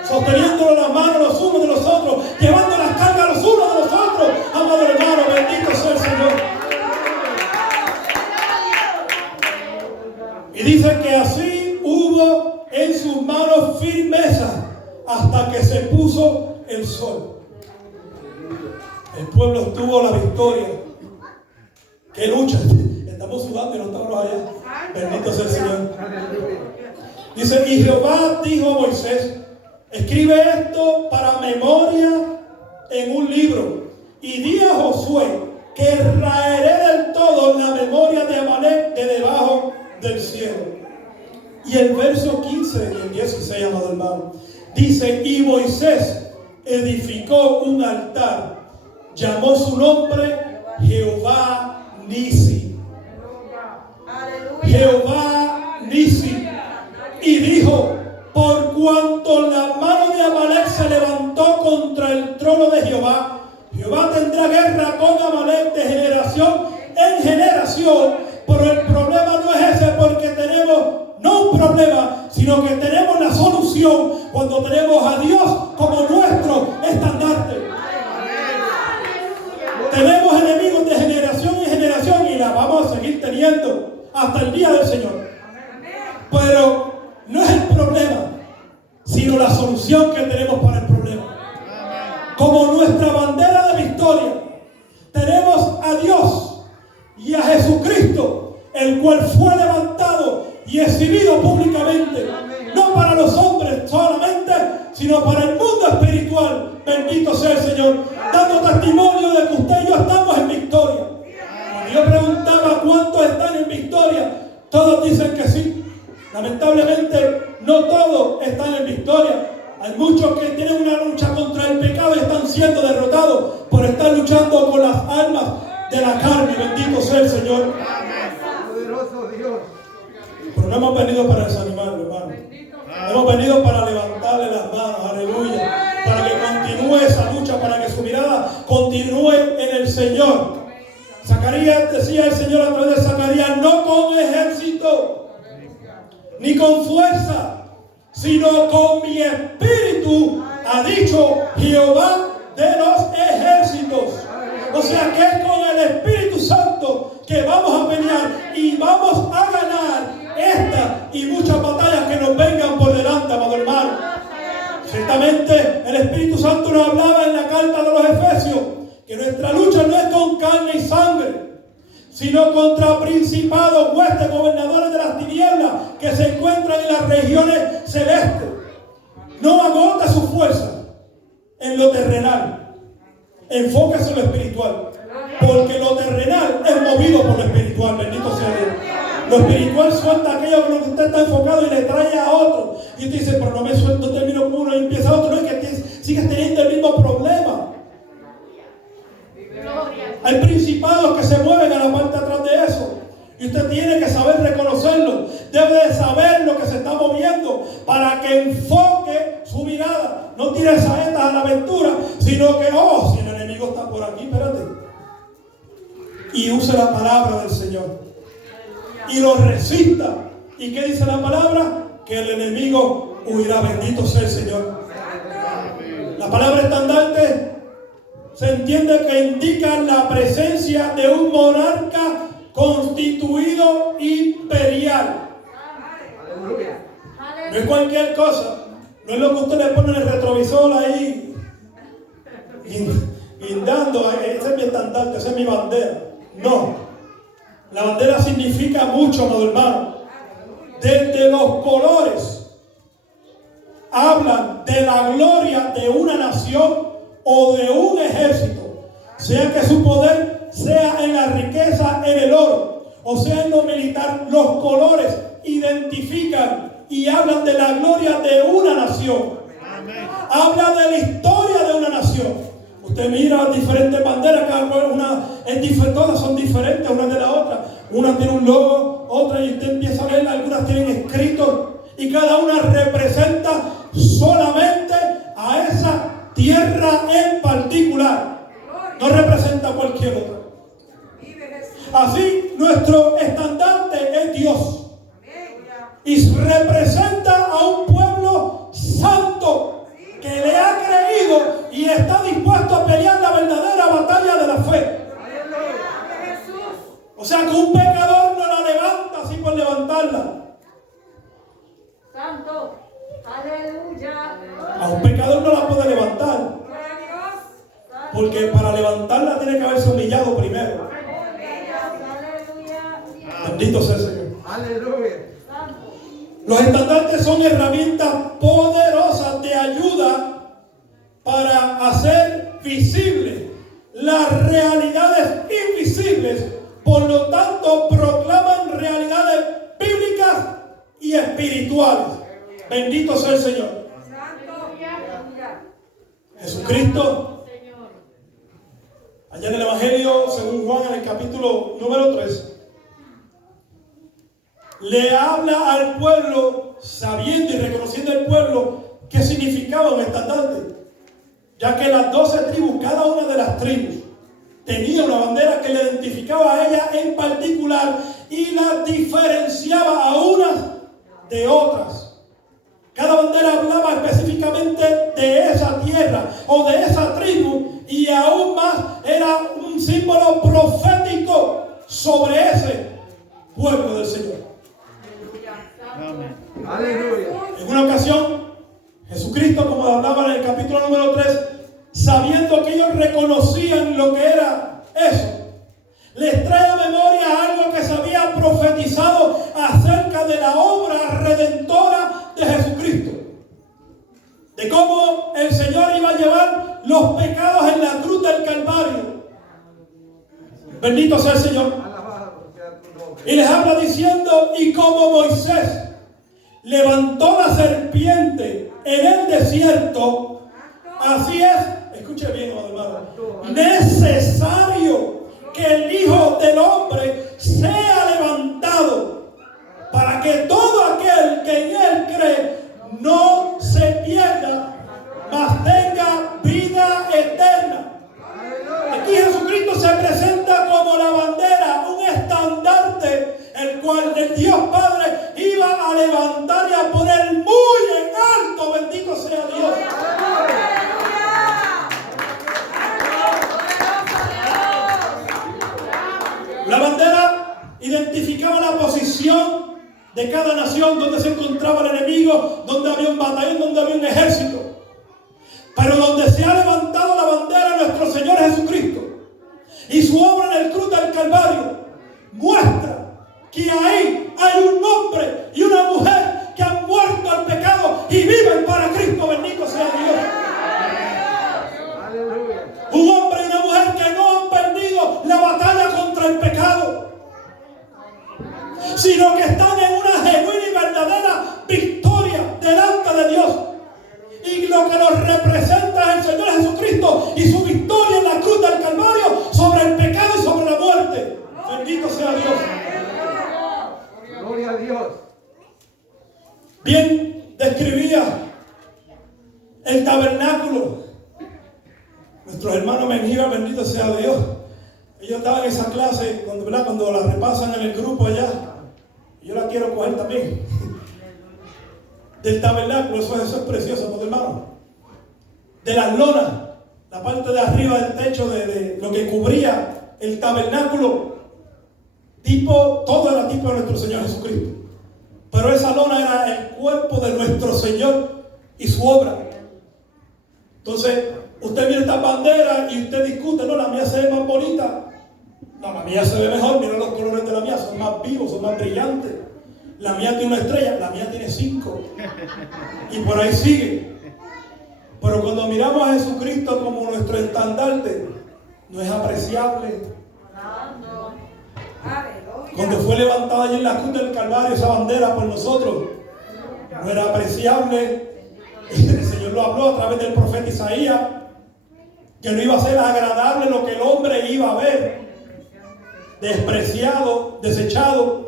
Sosteniéndolo las manos los unos de los otros. Llevando las cargas los unos de los otros. Amado hermano, bendito sea el Señor. Y dice que así hubo en sus manos firmeza hasta que se puso el sol. El pueblo obtuvo la victoria. ¡Qué lucha! Estamos sudando y no estamos allá. Bendito sea el Señor. Dice, y Jehová dijo a Moisés, escribe esto para memoria en un libro. Y di a Josué que raeré del todo la memoria de Amalek de debajo del cielo. Y el verso 15 y el 16, amado hermano, dice, y Moisés edificó un altar llamó su nombre Jehová Nisi. Jehová Nisi. Y dijo: por cuanto la mano de Amalek se levantó contra el trono de Jehová, Jehová tendrá guerra con Amalek de generación en generación. Pero el problema no es ese, porque tenemos no un problema, sino que tenemos la solución cuando tenemos a Dios como nuestro estandarte. Tenemos enemigos de generación en generación y la vamos a seguir teniendo hasta el día del Señor. Pero no es el problema, sino la solución que tenemos para el problema. Como nuestra bandera de victoria, tenemos a Dios y a Jesucristo, el cual fue levantado y exhibido públicamente, no para los hombres solamente, sino para el mundo espiritual. Bendito sea el Señor, dando testimonio de que usted y yo estamos en victoria. Cuando yo preguntaba cuántos están en victoria, todos dicen que sí. Lamentablemente no todos están en victoria. Hay muchos que tienen una lucha contra el pecado y están siendo derrotados por estar luchando con las armas de la carne. Bendito sea el Señor. Poderoso Dios. Pero no hemos venido para desanimarlo, hermano. Hemos venido para levantarle las manos, aleluya, para que continúe esa lucha, para que su mirada continúe en el Señor. Zacarías, decía el Señor a través de Zacarías: no con ejército ni con fuerza, sino con mi espíritu, ha dicho Jehová de los ejércitos. O sea que es con el Espíritu Santo que vamos a pelear y vamos a ganar esta y muchas batallas que nos vengan por delante, amado hermano. Ciertamente el Espíritu Santo nos hablaba en la carta de los Efesios que nuestra lucha no es con carne y sangre, sino contra principados, huestes, gobernadores de las tinieblas que se encuentran en las regiones celestes. No agote su fuerza en lo terrenal. Enfóquese en lo espiritual, porque lo terrenal es movido por lo espiritual. Bendito sea Dios. Lo espiritual suelta aquello con lo que usted está enfocado y le trae a otro. Y usted dice: pero no me suelto, termino con uno y empieza otro. No, es que sigues teniendo el mismo problema. Hay principados que se mueven a la parte de atrás de eso. Y usted tiene que saber reconocerlo. Debe de saber lo que se está moviendo para que enfoque su mirada. No tire saetas a la aventura, sino que, oh, si el enemigo está por aquí, espérate. Y use la palabra del Señor. Y lo resista. ¿Y qué dice la palabra? Que el enemigo huirá. Bendito sea el Señor. La palabra estandarte se entiende que indica la presencia de un monarca constituido imperial. No es cualquier cosa. No es lo que usted le pone en el retrovisor ahí guindando. Ese es mi estandarte, esa es mi bandera. No. La bandera significa mucho, amado hermano. Desde los colores hablan de la gloria de una nación o de un ejército, sea que su poder sea en la riqueza, en el oro, o sea en lo militar. Los colores identifican y hablan de la gloria de una nación. Habla de la historia de una nación. Usted mira diferentes banderas, cada una es diferente, todas son diferentes una de la otra. Una tiene un logo, otra, y usted empieza a ver, algunas tienen escritos, y cada una representa solamente a esa tierra en particular. No representa a cualquier otra. Así, nuestro estandarte es Dios. Y representa a un pueblo santo que le ha creído y está dispuesto a pelear la verdadera batalla de la fe. O sea que un pecador no la levanta así por levantarla. Santo. Aleluya. A un pecador no la puede levantar, porque para levantarla tiene que haberse humillado primero. Bendito sea el Señor. Aleluya. Los estandartes son herramientas poderosas de ayuda para hacer visibles las realidades invisibles. Por lo tanto, proclaman realidades bíblicas y espirituales. Bendito sea el Señor. Jesucristo Allá en el Evangelio, según Juan, en el capítulo número 3, le habla al pueblo, sabiendo y reconociendo al pueblo qué significaba un estandarte, ya que las 12 tribus, cada una de las tribus, tenía una bandera que le identificaba a ella en particular y la diferenciaba a unas de otras. Cada bandera hablaba específicamente de esa tierra o de esa tribu, y aún más era un símbolo profético sobre ese pueblo del Señor. Aleluya. En una ocasión, Jesucristo, como hablaba en el capítulo número 3, sabiendo que ellos reconocían lo que era eso, les trae a memoria algo que se había profetizado acerca de la obra redentora de Jesucristo, de cómo el Señor iba a llevar los pecados en la cruz del Calvario. Bendito sea el Señor. Alabado sea tu nombre. Y les habla diciendo: y como Moisés levantó la serpiente en el desierto, así es, escuche bien, hermano, necesario que el Hijo del Hombre sea levantado, para que todo aquel que en él cree no se pierda, mas tenga vida eterna. Aquí Jesucristo se presenta como la bandera, un estandarte, el cual el Dios Padre iba a levantar y a poner muy en alto. Bendito sea Dios. La bandera identificaba la posición de cada nación, donde se encontraba el enemigo, donde había un batallón, donde había un ejército. Pero donde se ha levantado la bandera de nuestro Señor Jesucristo y su obra en el cruz del Calvario, muestra que ahí hay un hombre y una mujer que han muerto al pecado y viven para Cristo. Bendito sea Dios. Aleluya. Un hombre y una mujer que no han perdido la batalla contra el pecado, sino que están en una genuina y verdadera victoria delante de Dios. Y lo que nos representa es el Señor Jesucristo y su victoria en la cruz del Calvario sobre el pecado y sobre la muerte. Bendito sea Dios. Gloria a Dios. Bien describía el tabernáculo nuestros hermanos Mengíbar, bendito sea Dios. Ellos estaban en esa clase cuando la repasan en el grupo allá. Yo la quiero coger también. Del tabernáculo, eso es precioso, ¿no, hermano? De las lonas, la parte de arriba del techo de lo que cubría el tabernáculo, todo era tipo de nuestro Señor Jesucristo. Pero esa lona era el cuerpo de nuestro Señor y su obra. Entonces, usted mira esta bandera y usted discute: no, la mía se ve más bonita. No, la mía se ve mejor. Mira los colores de la mía, son más vivos, son más brillantes. La mía tiene una estrella, la mía tiene 5. Y por ahí sigue. Pero cuando miramos a Jesucristo como nuestro estandarte, no es apreciable. Cuando fue levantada allí en la cruz del Calvario esa bandera por nosotros, no era apreciable. El Señor lo habló a través del profeta Isaías, que no iba a ser agradable lo que el hombre iba a ver, despreciado, desechado.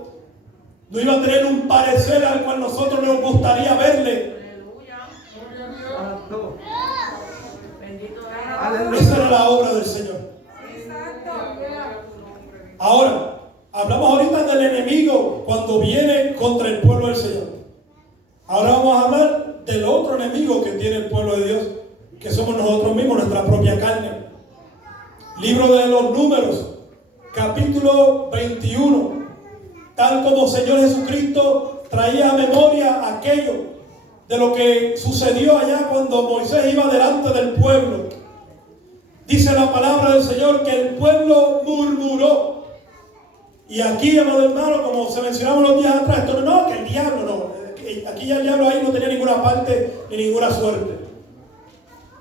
No iba a tener un parecer al cual nosotros nos gustaría verle. Santo. Esa era la obra del Señor. Ahora, hablamos ahorita del enemigo cuando viene contra el pueblo del Señor. Ahora vamos a hablar del otro enemigo que tiene el pueblo de Dios, que somos nosotros mismos, nuestra propia carne. Libro de los Números, capítulo 21. Tal como Señor Jesucristo traía a memoria aquello de lo que sucedió allá cuando Moisés iba delante del pueblo. Dice la palabra del Señor que el pueblo murmuró. Y aquí, amado hermano, como se mencionaba los días atrás, esto no, que el diablo no. Aquí ya el diablo ahí no tenía ninguna parte ni ninguna suerte.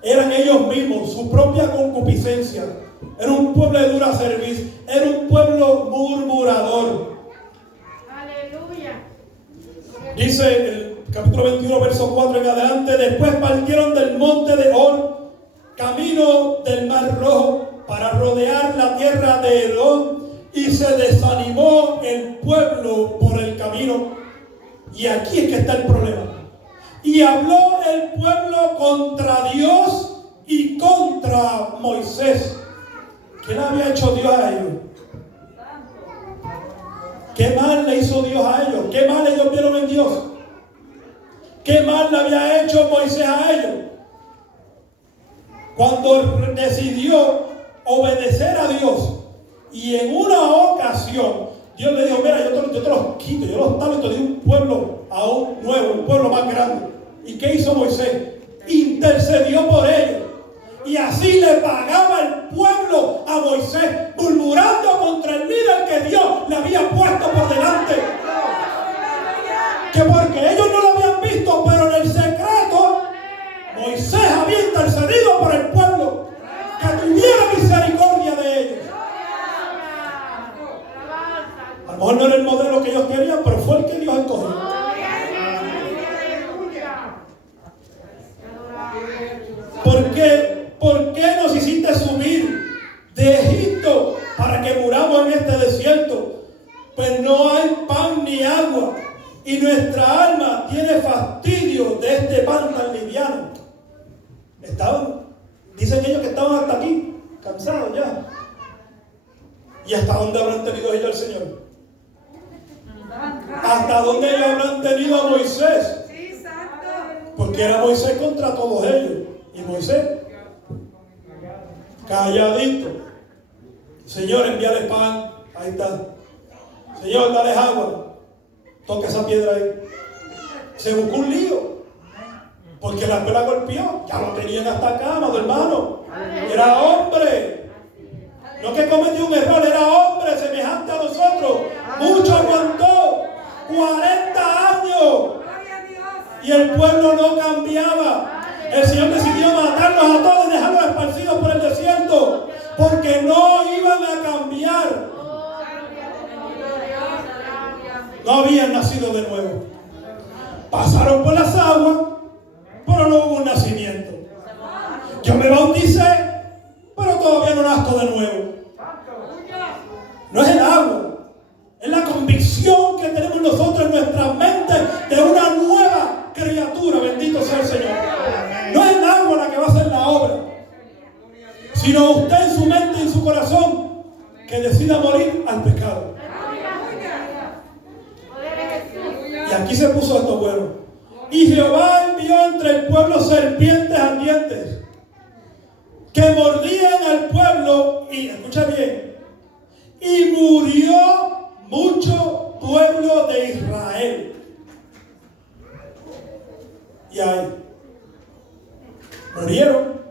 Eran ellos mismos, su propia concupiscencia. Era un pueblo de dura cerviz. Era un pueblo murmurador. Dice el capítulo 21, verso 4 en adelante: después partieron del monte de Hor, camino del Mar Rojo, para rodear la tierra de Edom, y se desanimó el pueblo por el camino. Y aquí es que está el problema. Y habló el pueblo contra Dios y contra Moisés. ¿Qué le había hecho Dios a ellos? ¿Qué mal le hizo Dios a ellos? ¿Qué mal ellos vieron en Dios? ¿Qué mal le había hecho Moisés a ellos? Cuando decidió obedecer a Dios, y en una ocasión Dios le dijo: mira, yo te los quito, yo los talo y te doy un pueblo aún nuevo, un pueblo más grande. ¿Y qué hizo Moisés? Intercedió por ellos. Y así le pagaba el pueblo a Moisés, murmurando contra el líder que Dios le había puesto por delante. Que porque ellos no lo habían visto, pero en el secreto Moisés había intercedido por el pueblo, que tuviera misericordia de ellos. A lo mejor no era el modelo que ellos querían, pero fue el que Dios escogió. ¿Por qué nos hiciste subir de Egipto para que muramos en este desierto? Pues no hay pan ni agua, y nuestra alma tiene fastidio de este pan tan liviano. Dicen ellos que estaban hasta aquí, cansados ya. ¿Y hasta dónde habrán tenido ellos al Señor? ¿Hasta dónde ellos habrán tenido a Moisés? Porque era Moisés contra todos ellos. Y Moisés, calladito. Señor, envíale pan. Ahí está. Señor, dale agua. Toca esa piedra ahí. Se buscó un lío. Porque la escuela golpeó. Ya lo tenían hasta acá, amado hermano. Era hombre. No que cometió un error, era hombre semejante a nosotros. Mucho aguantó. 40 años. Y el pueblo no cambiaba. El Señor decidió matarlos a todos y dejarlos esparcidos por el desierto, porque no iban a cambiar. No habían nacido de nuevo. Pasaron por las aguas, pero no hubo un nacimiento. Yo me bauticé, pero todavía no nazco de nuevo. No es el agua, es la convicción que tenemos nosotros en nuestra mente de una nueva criatura. Bendito sea el Señor. No es el agua la que va a hacer la obra, sino usted en su mente y en su corazón, que decida morir al pecado. Y aquí se puso esto bueno. Y Jehová envió entre el pueblo serpientes ardientes, que mordían al pueblo, y escucha bien, y murió mucho pueblo de Israel. Y ahí murieron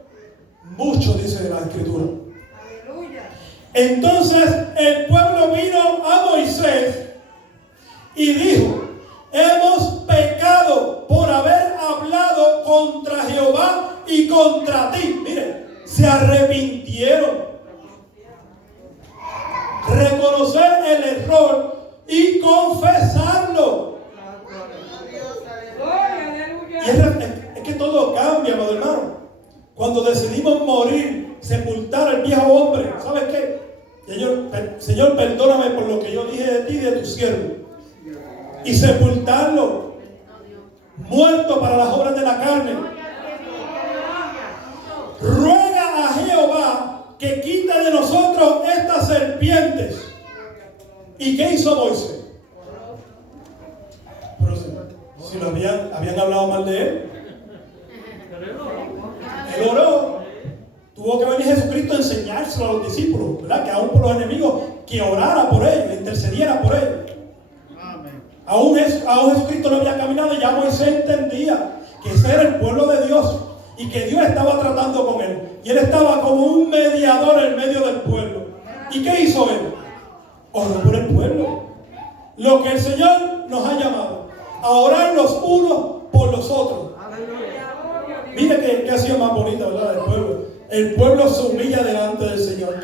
muchos, dice la Escritura. Entonces el pueblo vino a Moisés y dijo: hemos pecado por haber hablado contra Jehová y contra ti. Miren, se arrepintieron. Reconocer el error y confesarlo. Y es que todo cambia, amado hermano. Cuando decidimos morir, sepultar al viejo hombre, ¿sabes qué? Señor, perdóname por lo que yo dije de ti y de tu siervo. Y sepultarlo, muerto para las obras de la carne. Ruega a Jehová que quite de nosotros estas serpientes. ¿Y qué hizo Moisés? Pero si lo habían hablado mal de él. Él oró. Tuvo que venir Jesucristo a enseñárselo a los discípulos, ¿verdad? Que aún por los enemigos, que orara por ellos, intercediera por ellos. Aún Jesucristo no había caminado y ya Moisés entendía que ese era el pueblo de Dios y que Dios estaba tratando con él. Y él estaba como un mediador en medio del pueblo. ¿Y qué hizo él? Oró por el pueblo. Lo que el Señor nos ha llamado, a orar los unos por los otros. Mira que ha sido más bonita, ¿verdad? El pueblo se humilla delante del Señor.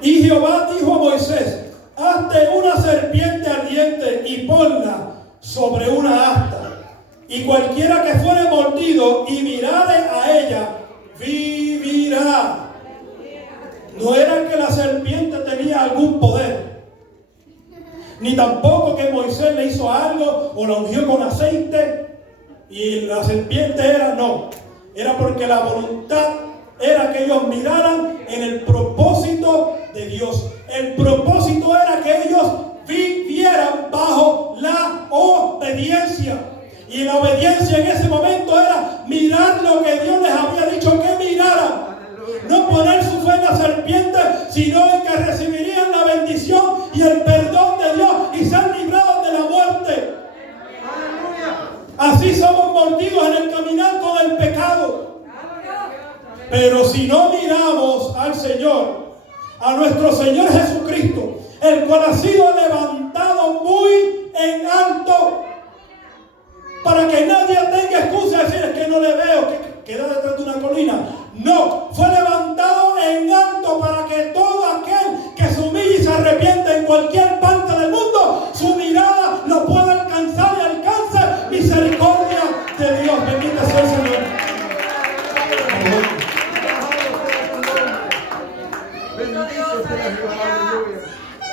Y Jehová dijo a Moisés: hazte una serpiente ardiente y ponla sobre una asta, y cualquiera que fuere mordido y mirare a ella, vivirá. Aleluya. No era que la serpiente tenía algún poder, ni tampoco que Moisés le hizo algo o la ungió con aceite y la serpiente era, no. Era porque la voluntad era que ellos miraran en el propósito de Dios. El propósito era que ellos vivieran bajo la obediencia. Y la obediencia en ese momento era mirar lo que Dios les había dicho que miraran. No poner su fe en la serpiente, sino en que recibirían la bendición y el perdón de Dios y ser librados de la muerte. Así somos mordidos en el caminar con el pecado. Pero si no miramos al Señor, a nuestro Señor Jesucristo, el cual ha sido levantado muy en alto, para que nadie tenga excusa de decir es que no le veo, que queda detrás de una colina. No, fue levantado en alto para que todo aquel que se humille y se arrepiente en cualquier parte del mundo, su mirada lo pueda alcanzar y alcance misericordia de Dios. Bendito sea el Señor.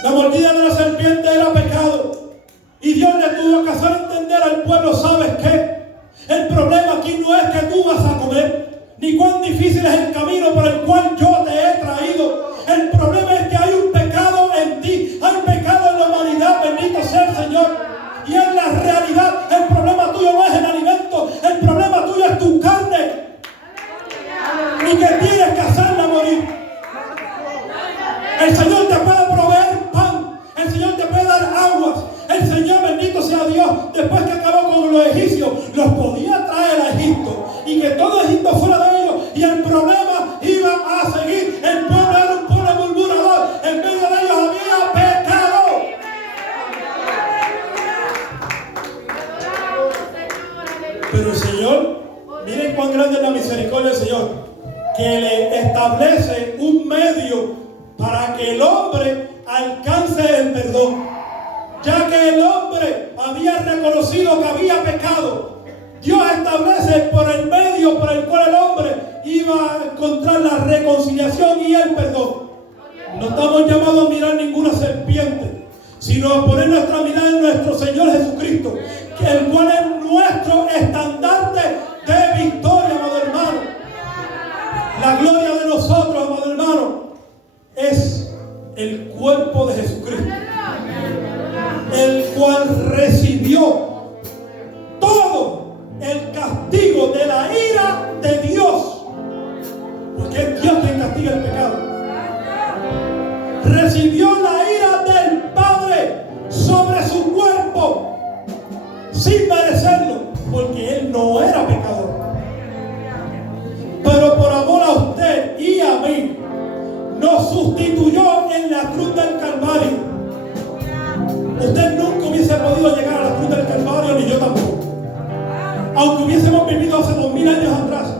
La mordida de la serpiente era pecado. Y Dios le tuvo que hacer entender al pueblo, ¿sabes qué? El problema aquí no es que tú vas a comer, ni cuán difícil es el camino por el cual yo te he traído. El problema es que hay un pecado en ti, hay pecado en la humanidad, bendito sea el Señor. Y en la realidad, el problema tuyo no es el alimento, el problema tuyo es tu carne. Y que tienes que hacerla morir. El Señor te puede proveer pan, el Señor te puede dar aguas. El Señor, bendito sea Dios, después que acabó con los egipcios, los podía traer a Egipto y que todo Egipto fuera de ellos, y el problema iba a seguir. El pueblo era un pueblo murmurador, en medio de ellos había pecado. Pero el Señor, miren cuán grande es la misericordia del Señor, que le establece un medio para que el hombre alcance el perdón. Ya que el hombre había reconocido que había pecado, Dios establece por el medio por el cual el hombre iba a encontrar la reconciliación y el perdón. No estamos llamados a mirar ninguna serpiente, sino a poner nuestra mirada en nuestro Señor Jesucristo, que el cual es nuestro estandarte de victoria, amado hermano. La gloria de nosotros, amado hermano, es el cuerpo de Jesucristo, el cual recibió todo el castigo de la ira de Dios, porque es Dios quien castiga el pecado. Recibió la ira del Padre sobre su cuerpo sin merecerlo, porque Él no era pecador. Pero por amor a usted y a mí, nos sustituyó en la cruz del Calvario. Usted nunca hubiese podido llegar a la cruz del Calvario, ni yo tampoco. Aunque hubiésemos vivido hace 2000 años atrás,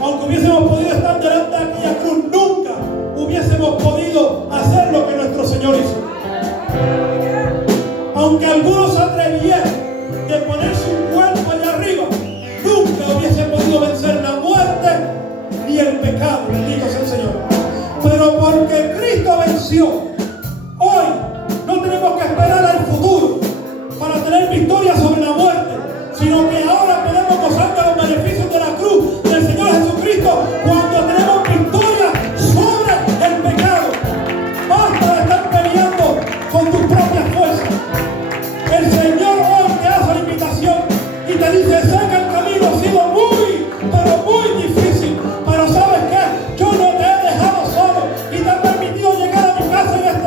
aunque hubiésemos podido estar delante de aquella cruz, nunca hubiésemos podido hacer lo que nuestro Señor hizo. Aunque algunos se atrevieran de poner su cuerpo allá arriba, nunca hubiese podido vencer la muerte ni el pecado. Bendito sea el Señor. Pero porque Cristo venció, hoy no tenemos que esperar al futuro para tener victoria sobre la muerte, sino que ahora podemos gozar de los beneficios de la cruz del Señor Jesucristo cuando tenemos victoria sobre el pecado. Basta de estar peleando con tus propias fuerzas. El Señor hoy te hace la invitación y te dice: sé que el camino ha sido muy, pero muy difícil, pero ¿sabes qué? Yo no te he dejado solo y te he permitido llegar a mi casa en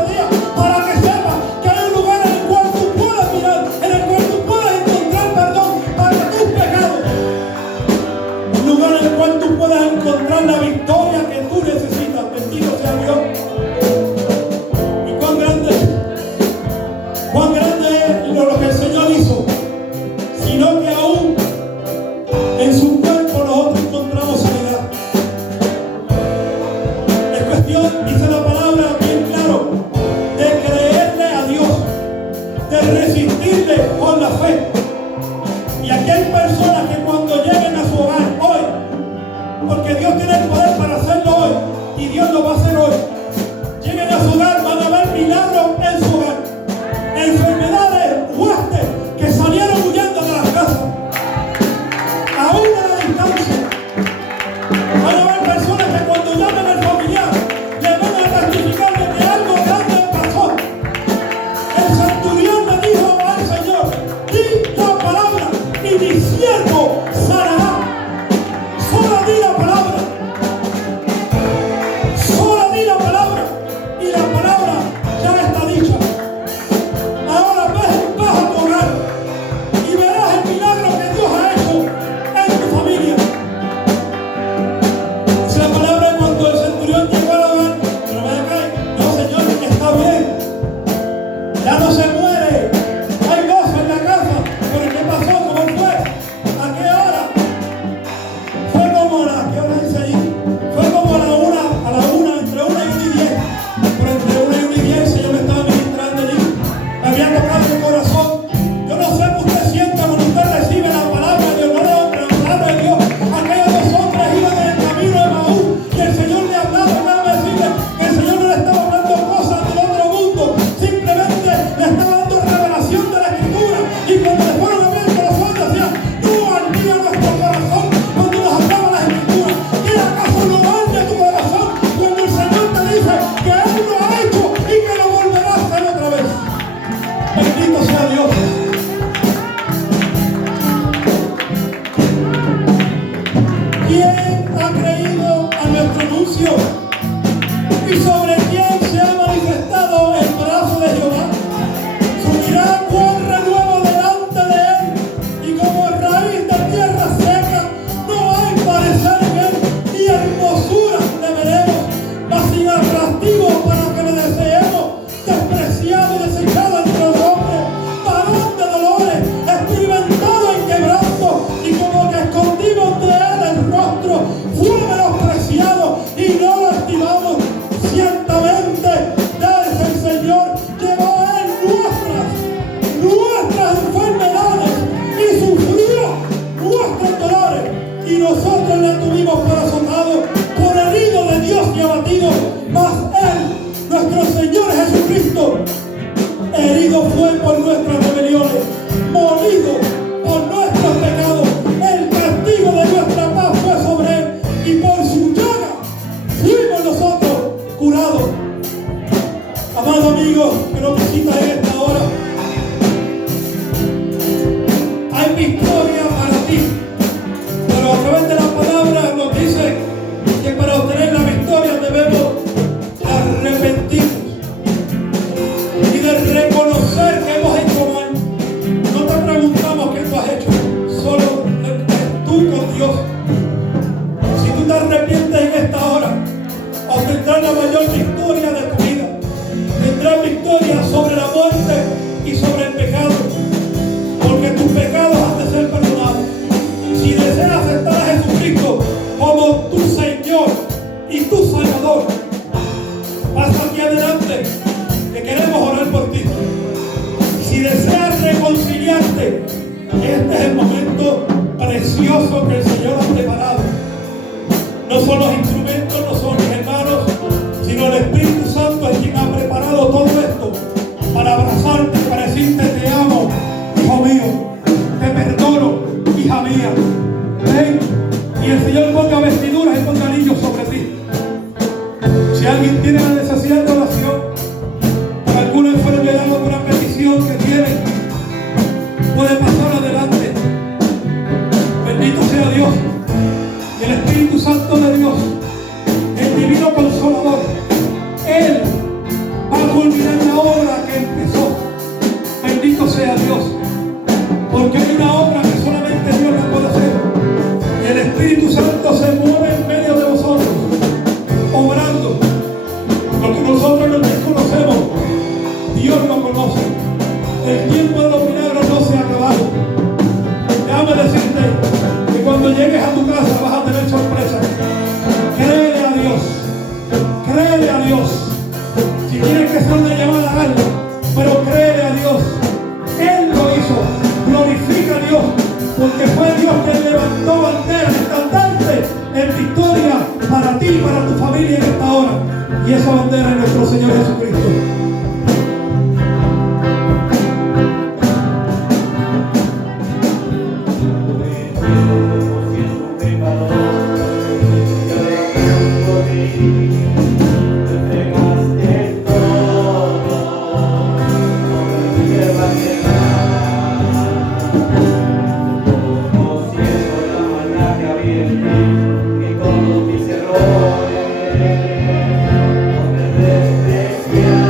nuestro Señor Jesucristo herido fue por nuestras rebeliones, molido por nuestros pecados. El castigo de nuestra paz fue sobre él y por su llaga fuimos nosotros curados. Amado amigo que nos visita en esta hora, hay victoria para ti, pero a través de la palabra nos dice que para obtener la victoria debemos arrepentirnos y de reconocer que hemos hecho mal. No te preguntamos qué tú has hecho, solo tú con Dios. Si tú te arrepientes en esta hora, obtendrás la mayor victoria de tu vida. Tendrás victoria sobre la muerte y sobre el pecado, porque tus pecados han de ser perdonados. Si deseas aceptar a Jesucristo como tu Señor y tu Salvador, pasa aquí adelante, que queremos orar por ti. Si deseas reconciliarte, este es el momento precioso que el Señor ha preparado. No son los instrumentos, no son los hermanos, sino el Espíritu Santo es quien ha preparado todo esto para abrazarte, para decirte: te amo, hijo mío, te perdono, hija mía. Ven, y el Señor ponga vestiduras y ponga anillos sobre ti. Si alguien tiene la necesidad de oración por alguna enfermedad o alguna petición que tiene, puede pasar adelante. Bendito sea Dios. Y el Espíritu Santo de Dios, el divino consolador, Él va a culminar la obra que empezó. Bendito sea Dios, porque hay una obra que solamente Dios la puede hacer. Y el Espíritu Santo se mueve en medio de nosotros, obrando. Lo que nosotros no desconocemos, Dios lo conoce. El tiempo de los milagros no se ha acabado. Déjame decirte que cuando llegues a tu casa vas a tener sorpresa. Créele a Dios. Créele a Dios. Si tienes que hacer una llamada a algo, pero créele a Dios. Él lo hizo. Glorifica a Dios, porque fue Dios quien levantó banderas, estandartes en victoria para ti y para tu familia en esta hora. Y esa bandera es nuestro Señor Jesucristo. Y con mis errores, no me desprecias.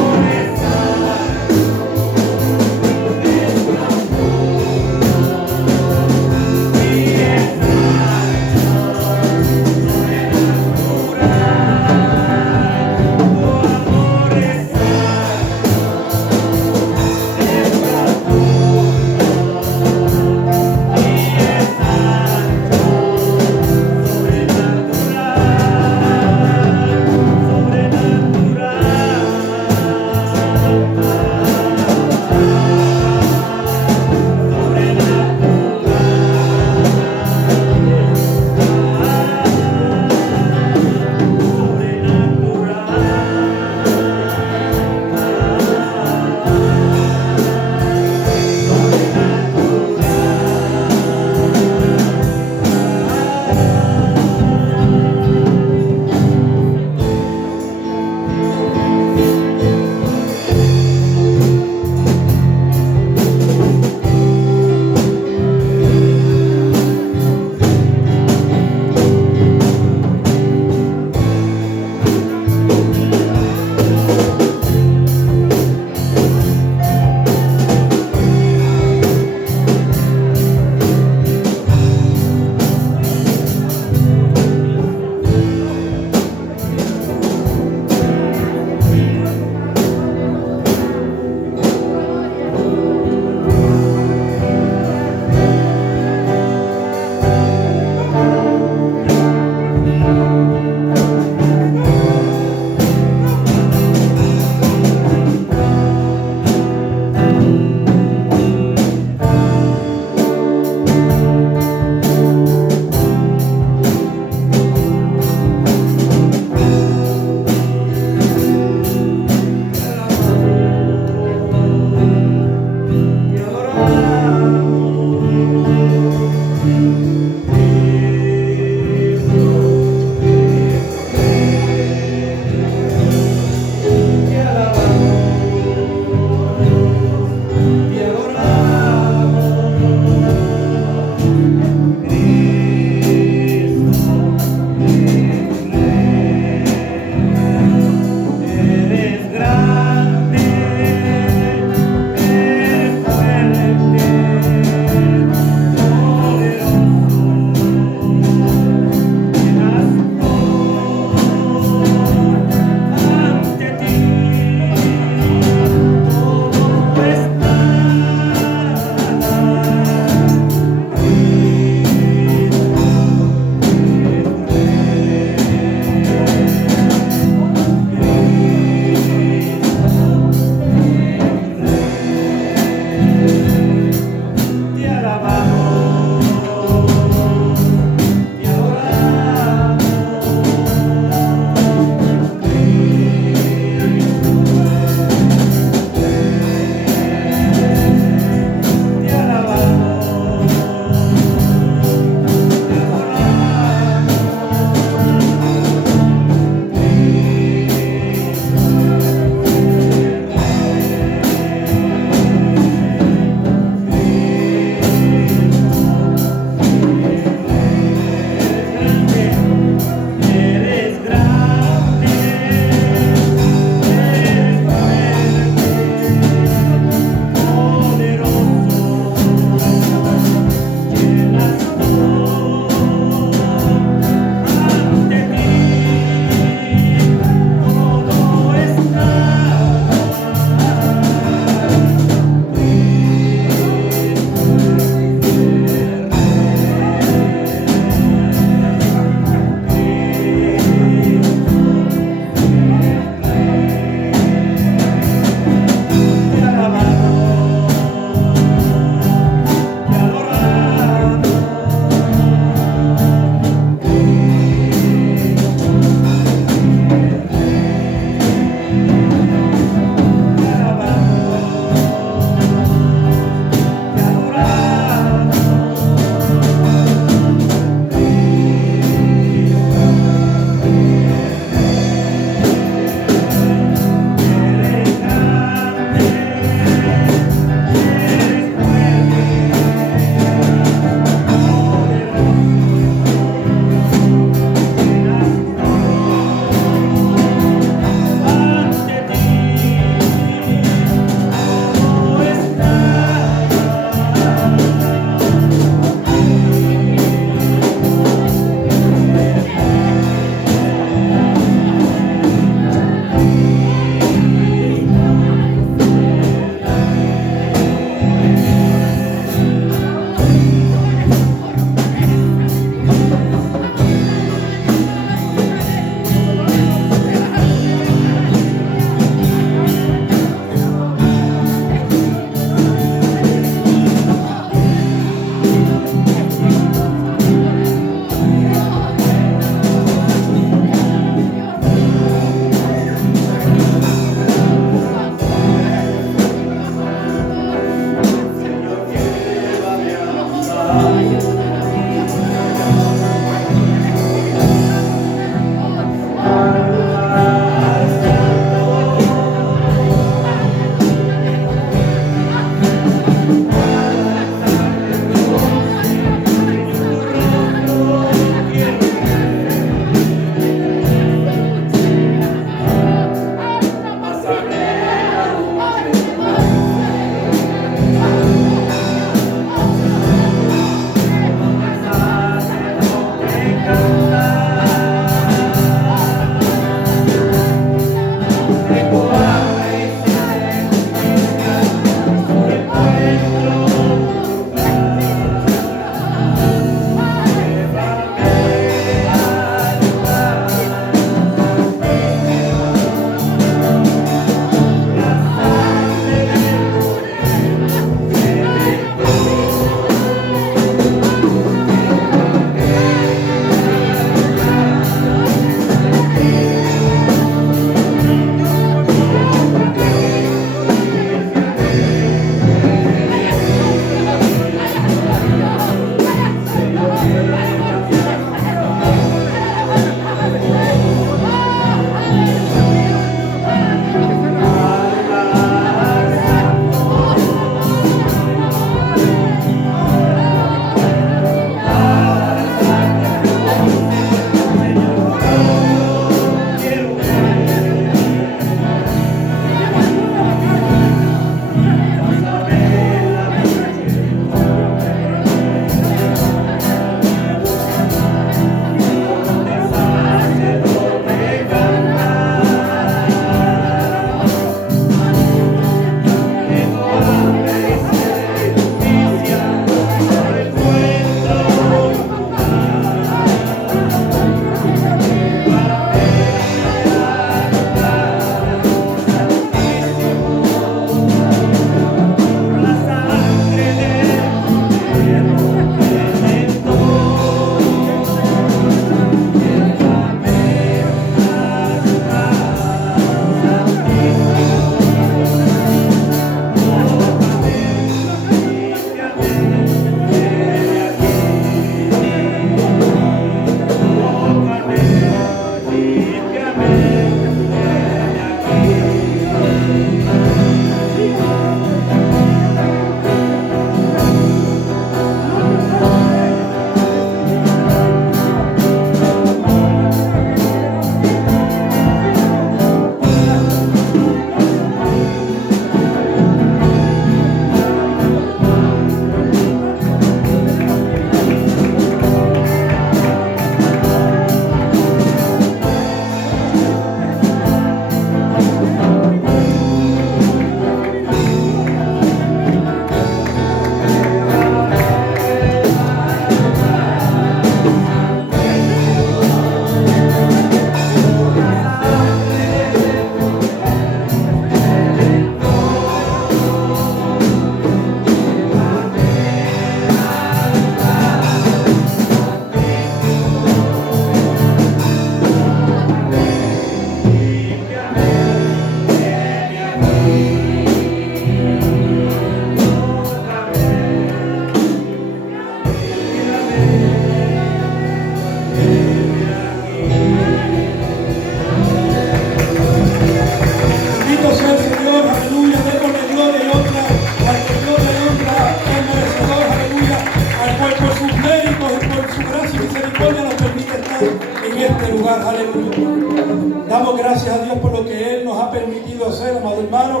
Damos gracias a Dios por lo que Él nos ha permitido hacer, amado hermano.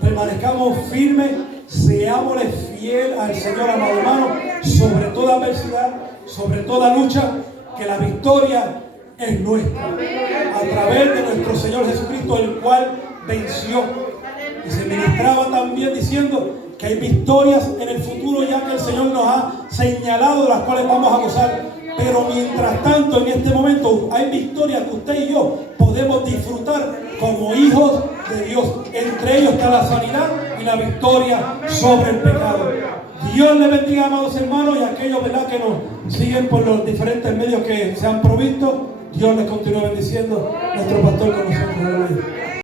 Permanezcamos firmes, seámosle fiel al Señor, amado hermano, sobre toda adversidad, sobre toda lucha, que la victoria es nuestra, a través de nuestro Señor Jesucristo, el cual venció. Y se ministraba también diciendo que hay victorias en el futuro, ya que el Señor nos ha señalado, de las cuales vamos a gozar. Pero mientras tanto, en este momento, hay victorias que usted y yo podemos disfrutar como hijos de Dios. Entre ellos está la sanidad y la victoria sobre el pecado. Dios les bendiga, amados hermanos, y aquellos, ¿verdad?, que nos siguen por los diferentes medios que se han provisto. Dios les continúe bendiciendo. Nuestro pastor con nosotros.